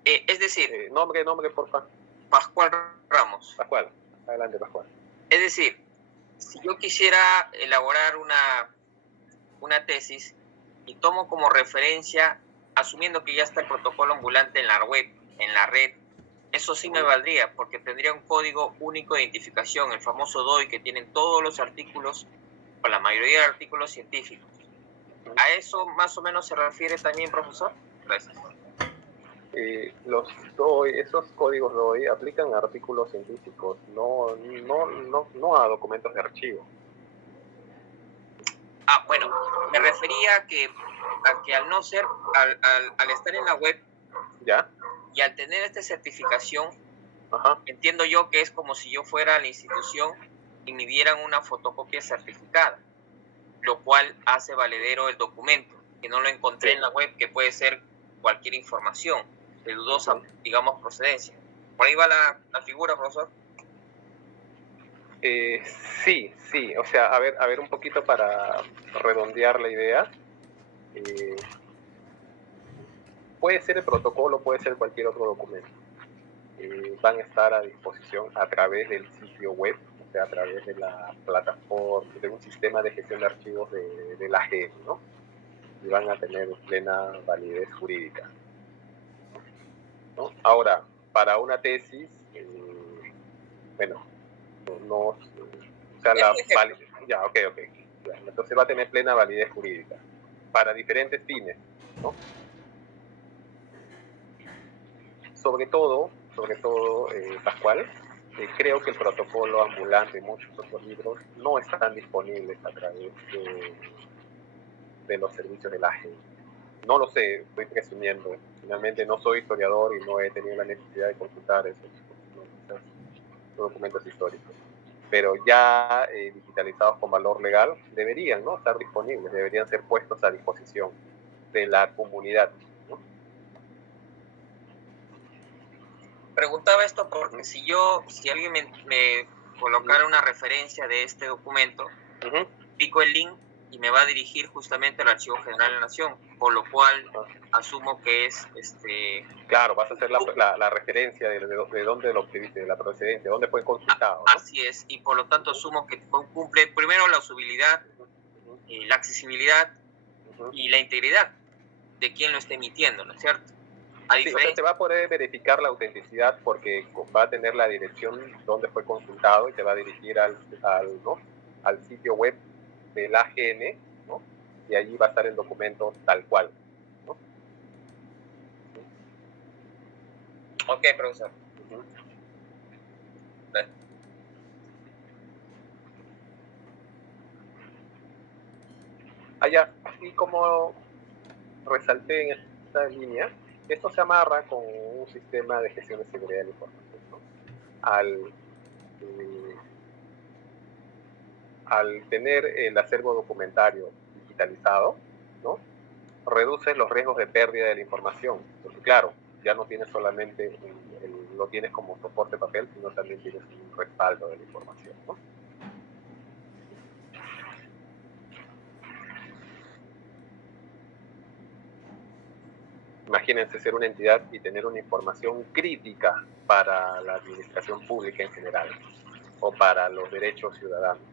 Es decir, Nombre, por favor. Pascual Ramos. Pascual. Adelante, Pascual. Es decir, si yo quisiera elaborar una tesis y tomo como referencia, asumiendo que ya está el protocolo ambulante en la web, en la red, eso sí me valdría, porque tendría un código único de identificación, el famoso DOI, que tienen todos los artículos, o la mayoría de artículos científicos. ¿A eso más o menos se refiere también, profesor? Gracias. Esos códigos DOI aplican a artículos científicos, no a documentos de archivo. Bueno, me refería a que al no ser, al estar en la web, ¿Ya? y al tener esta certificación, Ajá. entiendo yo que es como si yo fuera a la institución y me dieran una fotocopia certificada, lo cual hace valedero el documento, que no lo encontré en la web, que puede ser cualquier información de dudosa, digamos, procedencia. ¿Por ahí va la figura, profesor? Sí. O sea, a ver un poquito para redondear la idea. Puede ser el protocolo, puede ser cualquier otro documento. Van a estar a disposición a través del sitio web, o sea, a través de la plataforma, de un sistema de gestión de archivos de la AGN, ¿no? Y van a tener plena validez jurídica, ¿no? Ahora, para una tesis, o sea, ya, ok. Ya, entonces va a tener plena validez jurídica para diferentes fines, ¿no? Sobre todo, Pascual, creo que el protocolo ambulante y muchos otros libros no están disponibles a través de los servicios de la AGN. No lo sé, estoy presumiendo. Finalmente no soy historiador y no he tenido la necesidad de consultar esos documentos históricos. Pero ya digitalizados con valor legal, deberían, ¿no?, estar disponibles, deberían ser puestos a disposición de la comunidad, ¿no? Preguntaba esto porque si alguien me colocara una referencia de este documento, pico el link y me va a dirigir justamente al Archivo General de la Nación, por lo cual asumo que es Claro, vas a hacer la referencia de dónde lo obtuviste, de la procedencia, dónde fue consultado, ¿no? Así es, y por lo tanto asumo que cumple primero la usabilidad, la accesibilidad y la integridad de quien lo esté emitiendo, ¿no es cierto? Sí, o sea, te va a poder verificar la autenticidad porque va a tener la dirección donde fue consultado y te va a dirigir al sitio web del AGN, ¿no? Y allí va a estar el documento tal cual, ¿no? Ok, profesor. Allá, y como resalté en esta línea, esto se amarra con un sistema de gestión de seguridad de la información, ¿no? Al tener el acervo documentario digitalizado, ¿no?, reduces los riesgos de pérdida de la información, porque claro, ya no tienes solamente lo tienes como soporte papel, sino también tienes un respaldo de la información, ¿no? Imagínense ser una entidad y tener una información crítica para la administración pública en general o para los derechos ciudadanos,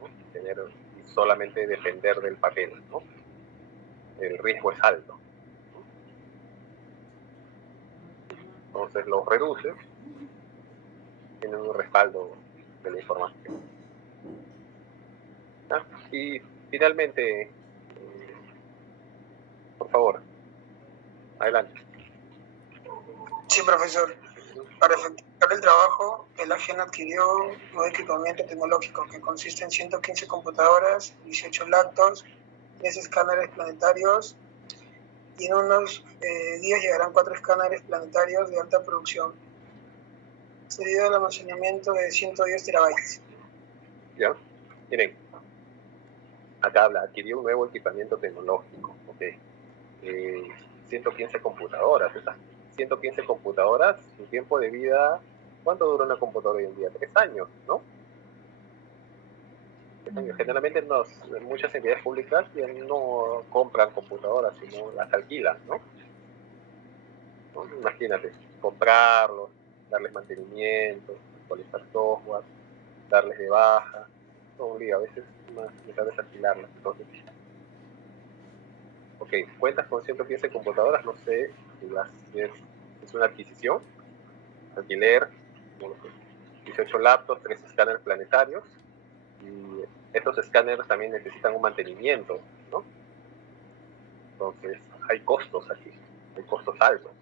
¿no? Y solamente depender del papel, ¿no? El riesgo es alto, ¿no? Entonces los reduces, tienen un respaldo de la información, ¿no? Y finalmente, por favor, adelante. Sí, profesor. Para efectuar el trabajo, el AGN adquirió un equipamiento tecnológico que consiste en 115 computadoras, 18 laptops, 10 escáneres planetarios y en unos días llegarán 4 escáneres planetarios de alta producción, seguido del almacenamiento de 110 terabytes. ¿Ya? Miren, acá habla, adquirió un nuevo equipamiento tecnológico, ¿ok? 115 computadoras, esas 115 computadoras, su tiempo de vida, ¿cuánto dura una computadora hoy en día? 3 años, ¿no? 3 años. Generalmente en muchas entidades públicas ya no compran computadoras, sino las alquilan, ¿no? Imagínate, comprarlos, darles mantenimiento, actualizar software, darles de baja, todo un día, a veces más necesarias alquilarlas. Entonces, ok, cuentas con 115 computadoras, no sé si es una adquisición, alquiler, 18 laptops, 3 escáneres planetarios, y estos escáneres también necesitan un mantenimiento, ¿no? Entonces, hay costos aquí, hay costos altos,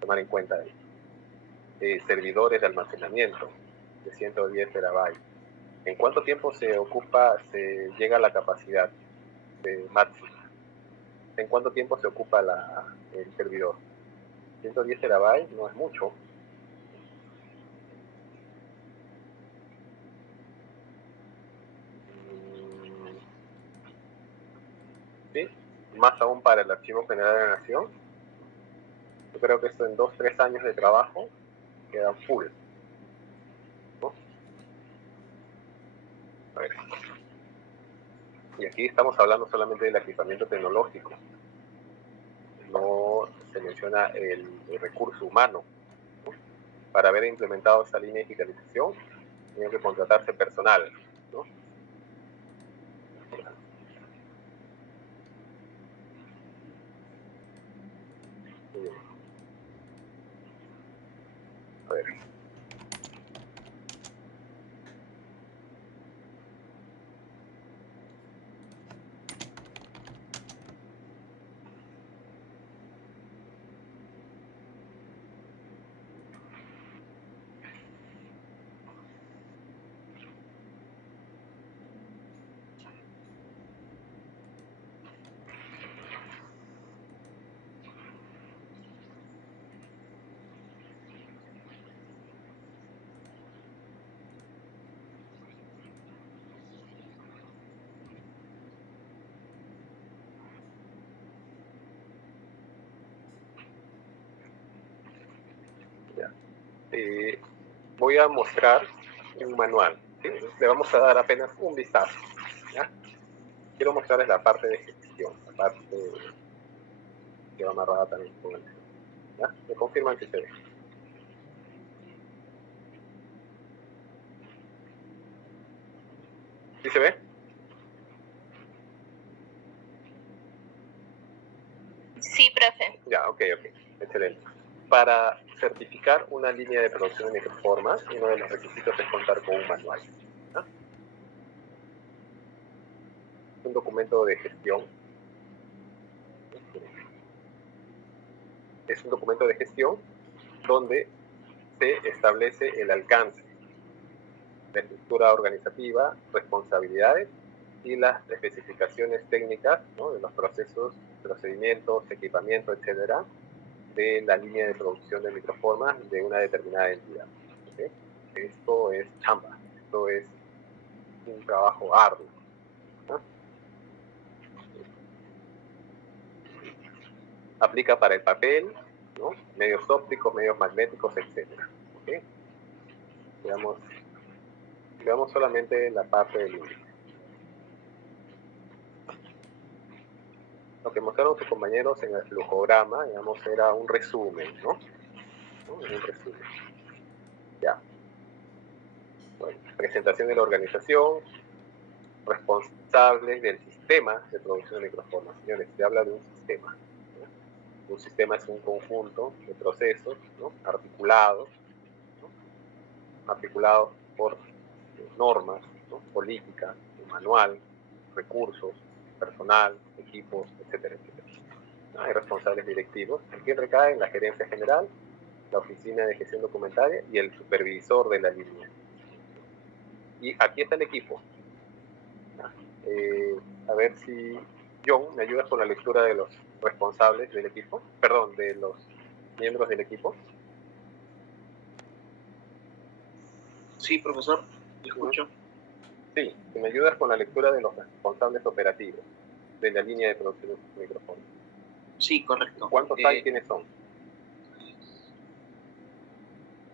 tomar en cuenta eso. Servidores de almacenamiento de 110 terabytes. ¿En cuánto tiempo se llega a la capacidad de máxima? ¿En cuánto tiempo se ocupa el servidor? 110 terabytes no es mucho. ¿Sí? Más aún para el Archivo General de la Nación. Yo creo que esto en 2-3 años de trabajo queda full, ¿no? A ver. Y aquí estamos hablando solamente del equipamiento tecnológico. No se menciona el recurso humano, ¿no? Para haber implementado esta línea de digitalización, tiene que contratarse personal, ¿no? A ver. Voy a mostrar un manual, ¿sí? Le vamos a dar apenas un vistazo, ¿ya? Quiero mostrarles la parte de gestión, la parte que va amarrada también con el, ¿ya? Me confirman que se ve. ¿Sí se ve? Sí, profe. Ya, ok, excelente. Para certificar una línea de producción de microformas, uno de los requisitos es contar con un manual, ¿ya? Un documento de gestión. Es un documento de gestión donde se establece el alcance, la estructura organizativa, responsabilidades y las especificaciones técnicas, ¿no? De los procesos, procedimientos, equipamiento, etcétera, de la línea de producción de microformas de una determinada entidad. ¿Okay? Esto es chamba, esto es un trabajo arduo, ¿no? Aplica para el papel, ¿no? Medios ópticos, medios magnéticos, etcétera. ¿Okay? Veamos solamente la parte del índice. Lo que mostraron sus compañeros en el flujograma, digamos, era un resumen, ¿no? Un resumen. Ya. Bueno, presentación de la organización, responsables del sistema de producción de microformas. Señores, se habla de un sistema, ¿no? Un sistema es un conjunto de procesos, ¿no? Articulados, ¿no? Articulados por normas, ¿no? Política, manual, recursos, personal, equipos, etcétera, etcétera. ¿No? Hay responsables directivos. Aquí recaen la gerencia general, la oficina de gestión documentaria y el supervisor de la línea. Y aquí está el equipo. A ver si John me ayudas con la lectura de los responsables del equipo, perdón, de los miembros del equipo. Sí, profesor, te escucho. Sí, si me ayudas con la lectura de los responsables operativos de la línea de producción de micrófonos. Sí, correcto. ¿Cuántos hay? ¿Quiénes son?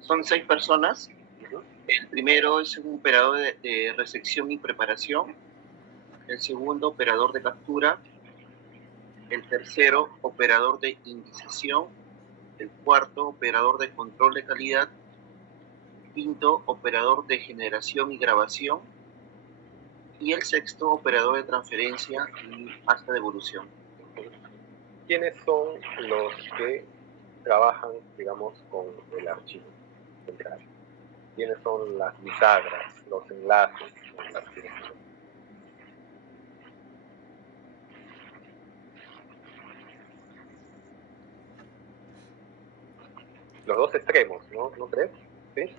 Son 6 personas. Ujú. El primero es un operador de recepción y preparación. El segundo, operador de captura. El tercero, operador de indiciación. El cuarto, operador de control de calidad. Quinto, operador de generación y grabación. Y el sexto, operador de transferencia y hasta devolución. ¿Quiénes son los que trabajan, digamos, con el archivo central? ¿Quiénes son las bisagras, los enlaces con el archivo central? Los dos extremos, ¿no? ¿No crees? ¿Sí?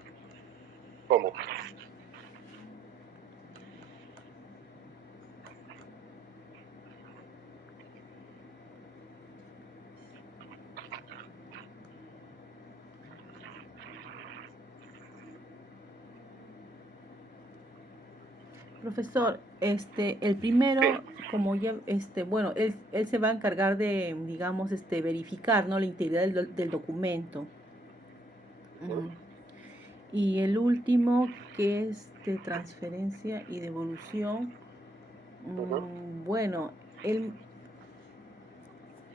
¿Cómo? Profesor, el primero, Sí. como ya, bueno, él se va a encargar de, digamos, verificar, ¿no? La integridad del documento. Ujú. Y el último, que es de transferencia y devolución, Ujú. bueno, él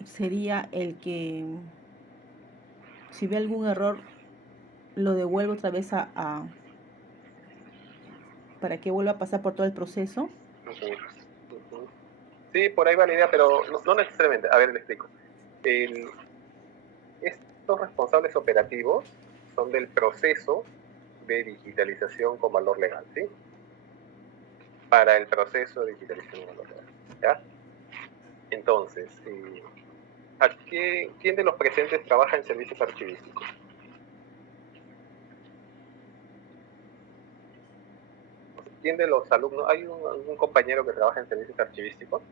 sería el que, si ve algún error, lo devuelve otra vez para que vuelva a pasar por todo el proceso. Ujú. Ujú. Sí, por ahí va la idea, pero no necesariamente. A ver, le explico. Estos responsables operativos son del proceso de digitalización con valor legal, ¿sí? Para el proceso de digitalización con valor legal, ¿ya? Entonces, ¿quién de los presentes trabaja en servicios archivísticos? ¿Quién de los alumnos? ¿Hay algún compañero que trabaja en servicios archivísticos?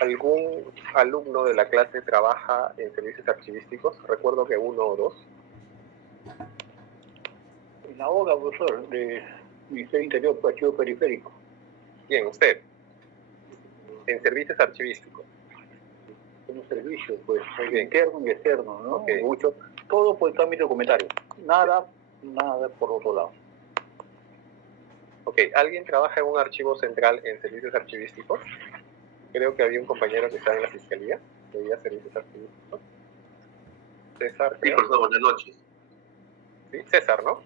¿Algún alumno de la clase trabaja en servicios archivísticos? Recuerdo que 1 o 2. En la obra, profesor, de Ministerio Interior, Archivo Periférico. Bien, usted. En servicios archivísticos. Como servicio, pues, Muy bien. interno y externo, ¿no? Okay. Mucho, todo por el trámite documentario. Nada por otro lado. Ok, ¿alguien trabaja en un archivo central en servicios archivísticos? Creo que había un compañero que estaba en la fiscalía, que veía servicios archivísticos. César, creo. Sí, profesor, buenas noches. Sí, César, ¿no?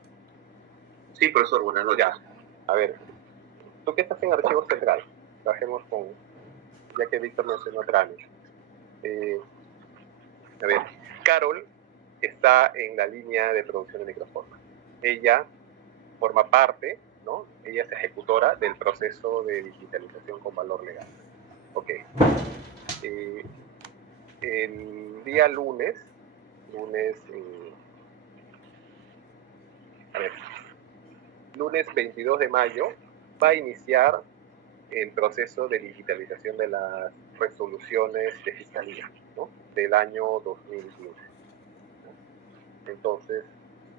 Sí, profesor, buenas noches. Ya, a ver, tú que estás en archivo central, trabajemos con, ya que Víctor mencionó trámite. A ver, Carol está en la línea de producción de microformas. Ella forma parte, ¿no? Ella es ejecutora del proceso de digitalización con valor legal. Ok. El día lunes, lunes 22 de mayo, va a iniciar el proceso de digitalización de las resoluciones de fiscalía, ¿no? Del año 2015. Entonces,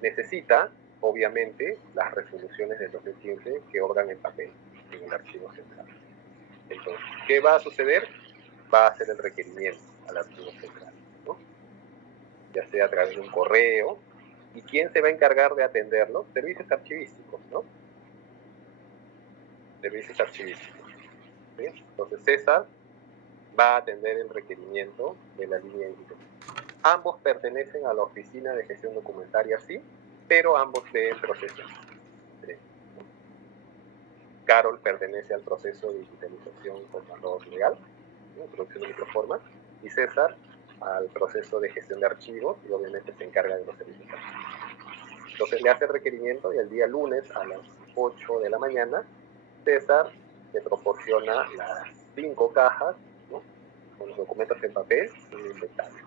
necesita, obviamente, las resoluciones del 2015 que obran en papel en el archivo central. Entonces, ¿qué va a suceder? Va a hacer el requerimiento al archivo central, ¿no? Ya sea a través de un correo. ¿Y quién se va a encargar de atenderlo? Servicios archivísticos, ¿no? Servicios archivísticos. ¿Sí? Entonces, César va a atender el requerimiento de la línea digital. Ambos pertenecen a la Oficina de Gestión Documentaria, sí, pero ambos deben procesar. ¿Sí? Carol pertenece al proceso de digitalización con valor legal, ¿no? Producción de microformas, y César al proceso de gestión de archivos, y obviamente se encarga de los servicios archivos. Entonces le hace el requerimiento y el día lunes a las 8 de la mañana, César le proporciona las 5 cajas, ¿no? Con los documentos en papel y el inventario.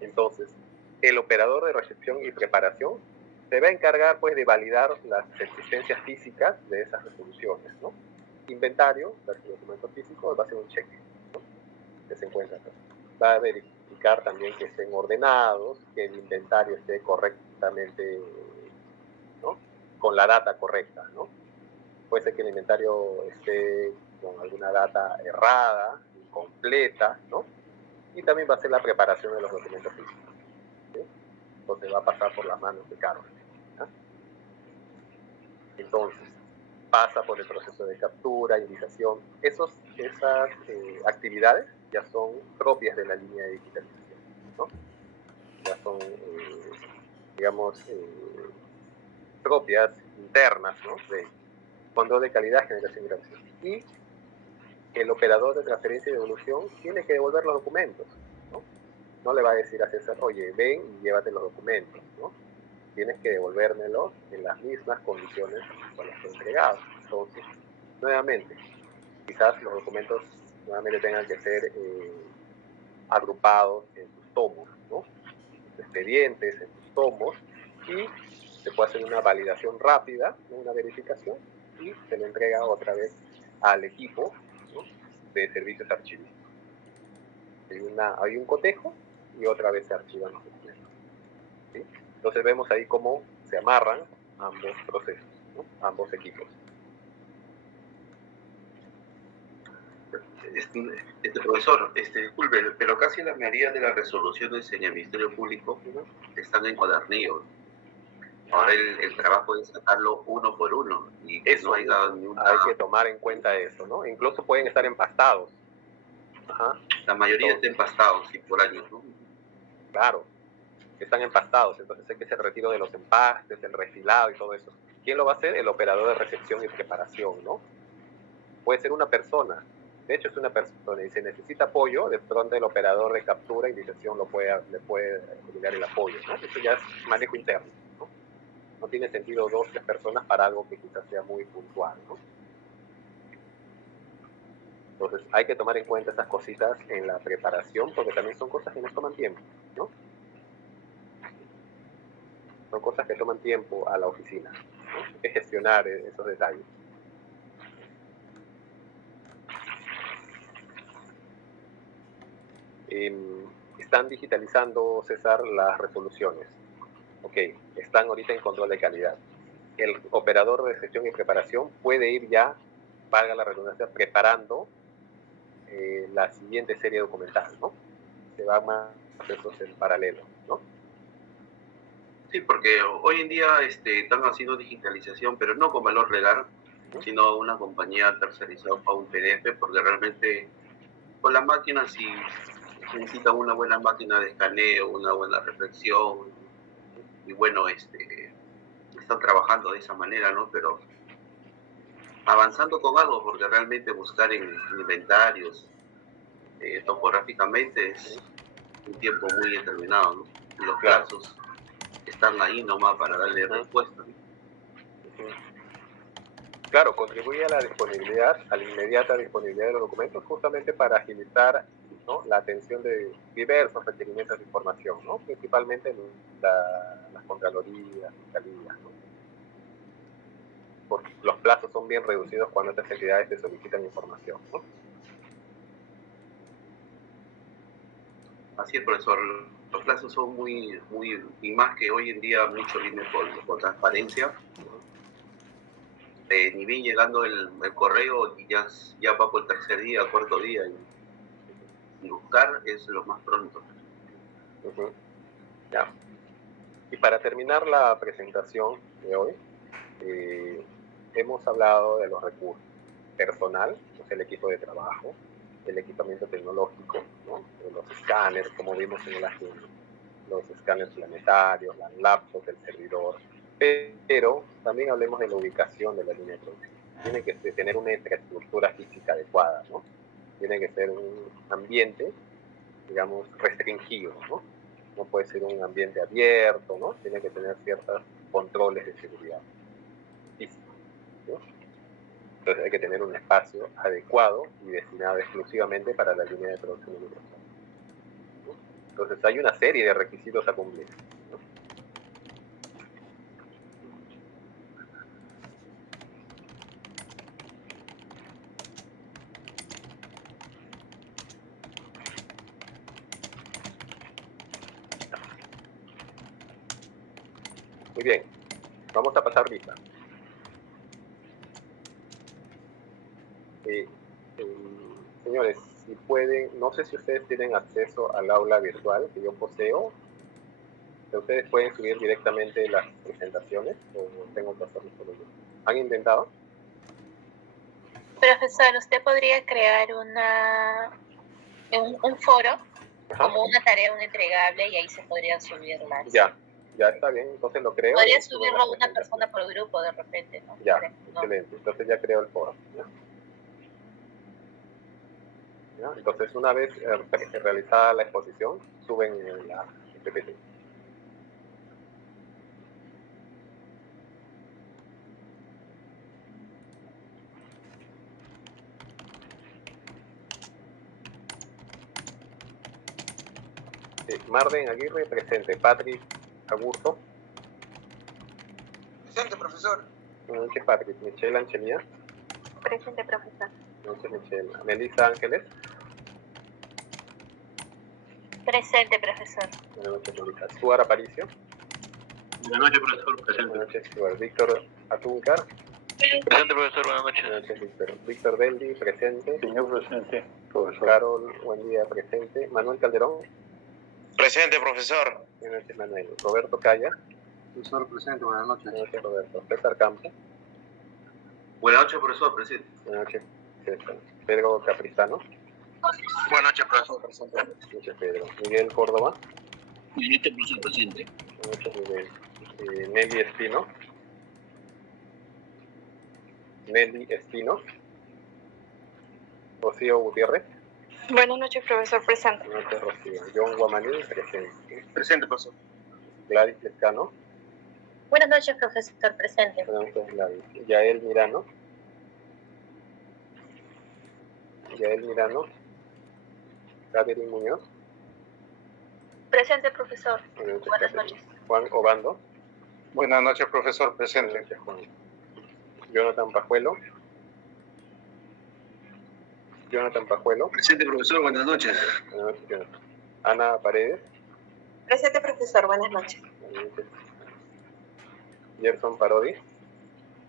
Entonces, el operador de recepción y preparación se va a encargar pues de validar las existencias físicas de esas resoluciones, ¿no? Inventario, el documento físico, va a ser un cheque, ¿no? Que se encuentra acá. Va a verificar también que estén ordenados, que el inventario esté correctamente, ¿no? Con la data correcta, ¿no? Puede ser que el inventario esté con alguna data errada, incompleta, ¿no? Y también va a ser la preparación de los documentos físicos, ¿sí? Entonces va a pasar por las manos de Carlos, ¿no? Entonces, pasa por el proceso de captura, indicación. Esas actividades ya son propias de la línea de digitalización, ¿no? Ya son, digamos, propias, internas, ¿no? De control de calidad, generación y grabación. Y el operador de transferencia y devolución tiene que devolver los documentos, ¿no? No le va a decir a César, oye, ven y llévate los documentos, ¿no? Tienes que devolvérmelos en las mismas condiciones con las que he entregado. Entonces, nuevamente, quizás los documentos nuevamente tengan que ser agrupados en sus tomos, ¿no? Sus expedientes, en sus tomos, y se puede hacer una validación rápida, ¿no? Una verificación, y se le entrega otra vez al equipo, ¿no? De servicios archivísticos. Hay un cotejo y otra vez se archivan los documentos, ¿sí? Entonces vemos ahí cómo se amarran ambos procesos, ¿no? Ambos equipos. Profesor, disculpe, pero casi la mayoría de las resoluciones en el Ministerio Público están en cuadernillo. Ahora el trabajo es sacarlo uno por uno y que Eso, no haya ni un... hay que tomar en cuenta eso, ¿no? Incluso pueden estar empastados. Ajá. La mayoría está empastados, sí, por años, ¿no? Claro, están empastados, entonces hay que hacer el retiro de los empastes, el refilado y todo eso. ¿Quién lo va a hacer? El operador de recepción y preparación, ¿no? Puede ser una persona, de hecho es una persona, y si necesita apoyo, de pronto el operador de captura y indicación le puede brindar el apoyo, ¿no? Eso ya es manejo interno, ¿no? No tiene sentido 2 o 3 personas para algo que quizás sea muy puntual, ¿no? Entonces hay que tomar en cuenta esas cositas en la preparación, porque también son cosas que nos toman tiempo, ¿no? Son cosas que toman tiempo a la oficina, ¿no? Hay que gestionar esos detalles. Están digitalizando, César, las resoluciones. Ok, están ahorita en control de calidad. El operador de gestión y preparación puede ir ya, valga la redundancia, preparando la siguiente serie documental, ¿no? Se van más procesos en paralelo, ¿no? Sí, porque hoy en día están haciendo digitalización, pero no con valor legal, sino una compañía tercerizada para un PDF, porque realmente con la máquina, si necesitan una buena máquina de escaneo, una buena reflexión, y bueno, están trabajando de esa manera, ¿no? Pero avanzando con algo, porque realmente buscar en inventarios topográficamente es un tiempo muy determinado, ¿no? Y los plazos están ahí nomás para darle respuesta, ¿no? Claro, contribuye a la disponibilidad, a la inmediata disponibilidad de los documentos, justamente para agilizar, ¿no? La atención de diversos requerimientos de información, ¿no? Principalmente las contralorías, fiscalías, ¿no? Porque los plazos son bien reducidos cuando estas entidades te solicitan información, ¿no? Así es, profesor. Los plazos son y más que hoy en día mucho viene por transparencia. Ni bien llegando el correo, ya va por el tercer día, cuarto día, y buscar es lo más pronto. Ya. Y para terminar la presentación de hoy, hemos hablado de los recursos. Personal, pues el equipo de trabajo, el equipamiento tecnológico, ¿no? Los escáneres, como vimos en la agenda, los escáneres planetarios, las laptops, el servidor, pero también hablemos de la ubicación de la línea de producción. Tiene que tener una infraestructura física adecuada, ¿no? Tiene que ser un ambiente, digamos, restringido, ¿no? No puede ser un ambiente abierto, ¿no? Tiene que tener ciertos controles de seguridad física, ¿no? Entonces hay que tener un espacio adecuado y destinado exclusivamente para la línea de producción de Microsoft, ¿no? Entonces hay una serie de requisitos a cumplir, ¿no? Muy bien, vamos a pasar lista. Señores, si pueden, no sé si ustedes tienen acceso al aula virtual que yo poseo. Ustedes pueden subir directamente las presentaciones o tengo que hacerlo solo yo. ¿Han intentado? Profesor, ¿usted podría crear un foro como una tarea, un entregable, y ahí se podrían subir las... Ya está bien, entonces lo creo. Podría subirlo una persona por grupo de repente, ¿no? Ya, ¿no? excelente. Entonces ya creo el foro. ¿Ya? Entonces una vez realizada la exposición, suben la PPT. Marden Aguirre, presente. Patrick Agurto. Presente, profesor. Buenas noches, Patrick. Michelle Anchelia. Presente, profesor. Buenas noches, Michelle. Melissa Ángeles. Presente, profesor. Buenas noches, Melissa. Stuart Aparicio. Buenas noches, profesor. Presente. Buenas noches, Stuart. Víctor Atúncar. Presente, profesor. Buenas noches. Buenas noches, Víctor. Víctor Deldi, presente. Señor presidente. Profesor. Carol, buen día, presente. Manuel Calderón. Presente, profesor. Buenas noches, Manuel. Roberto Calla. Profesor presente, buenas noches. Buenas noches, Roberto. César Campo. Buenas noches, profesor, presente. Buenas noches, César. Pedro Caprizano. Buenas noches, profesor. Presente. Buenas noches, Pedro. Miguel Córdoba. Ministro, profesor presente. Buenas noches, Miguel. Nelly Espino. Nelly Espino. Rocío Gutiérrez. Buenas noches, profesor. Presente. Buenas noches, Rocío. John Guamaní, presente. Presente, profesor. Gladys Lescano. Buenas noches, profesor. Presente. Buenas noches, Gladys. Yael Mirano. Yael Mirano. Catherine Muñoz. Presente, profesor. Buenas noches, Buenas Catherine. noches. Juan Obando. Buenas noches, profesor Buenas presente. noches, Juan. Jonathan Pajuelo. Jonathan Pajuelo. Presente, profesor, buenas noches. Buenas noches, Jonathan. Ana Paredes. Presente, profesor. Buenas noches. Buenas noches. Gerson Parodi.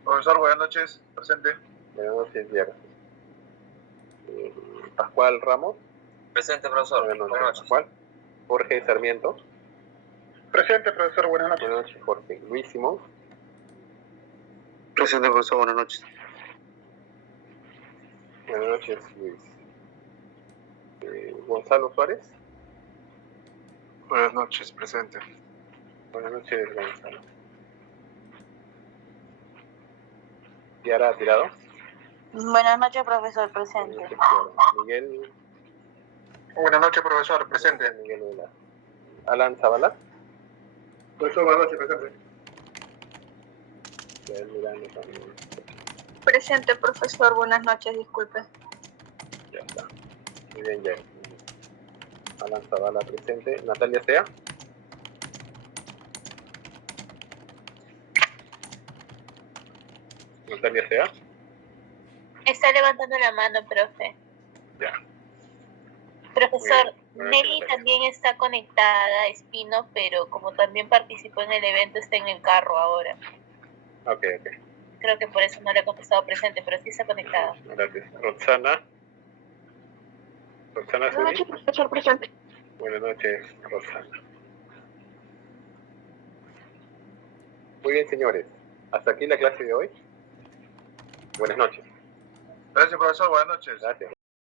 Profesor, buenas noches. Presente. Buenas noches, Gerson. Pascual Ramos. Presente, profesor. Buenas noches, Pascual. Jorge Sarmiento. Presente, profesor. Buenas noches. Buenas noches, Jorge. Luis Simón. Presente, profesor. Buenas noches. Buenas noches, Luis. Gonzalo Suárez. Buenas noches, presente. Buenas noches, Gonzalo. Kiara Tirado. Buenas noches, profesor. Buenas Presente. noches, Kiara. Miguel. Buenas noches, profesor. Presente. Miguel Vela. Alan Zavala. Profesor, buenas noches. Presente. Yael Mirano también. Presente, profesor. Buenas noches. Disculpe. Ya está. Muy bien, Yael. Alan Zavala presente. Natalia Sea. Natalia Sea. Está levantando la mano, profe. Ya. Profesor, Muy bien, Nelly Natalia. también está conectada a Espino, pero como también participó en el evento, está en el carro ahora. Ok. Creo que por eso no le ha contestado presente, pero sí está conectada. Gracias. Roxana. Roxana Zuri. profesor. Presente. Buenas noches, Roxana. Muy bien, señores. Hasta aquí la clase de hoy. Buenas noches. Gracias, profesor. Buenas noches. Gracias.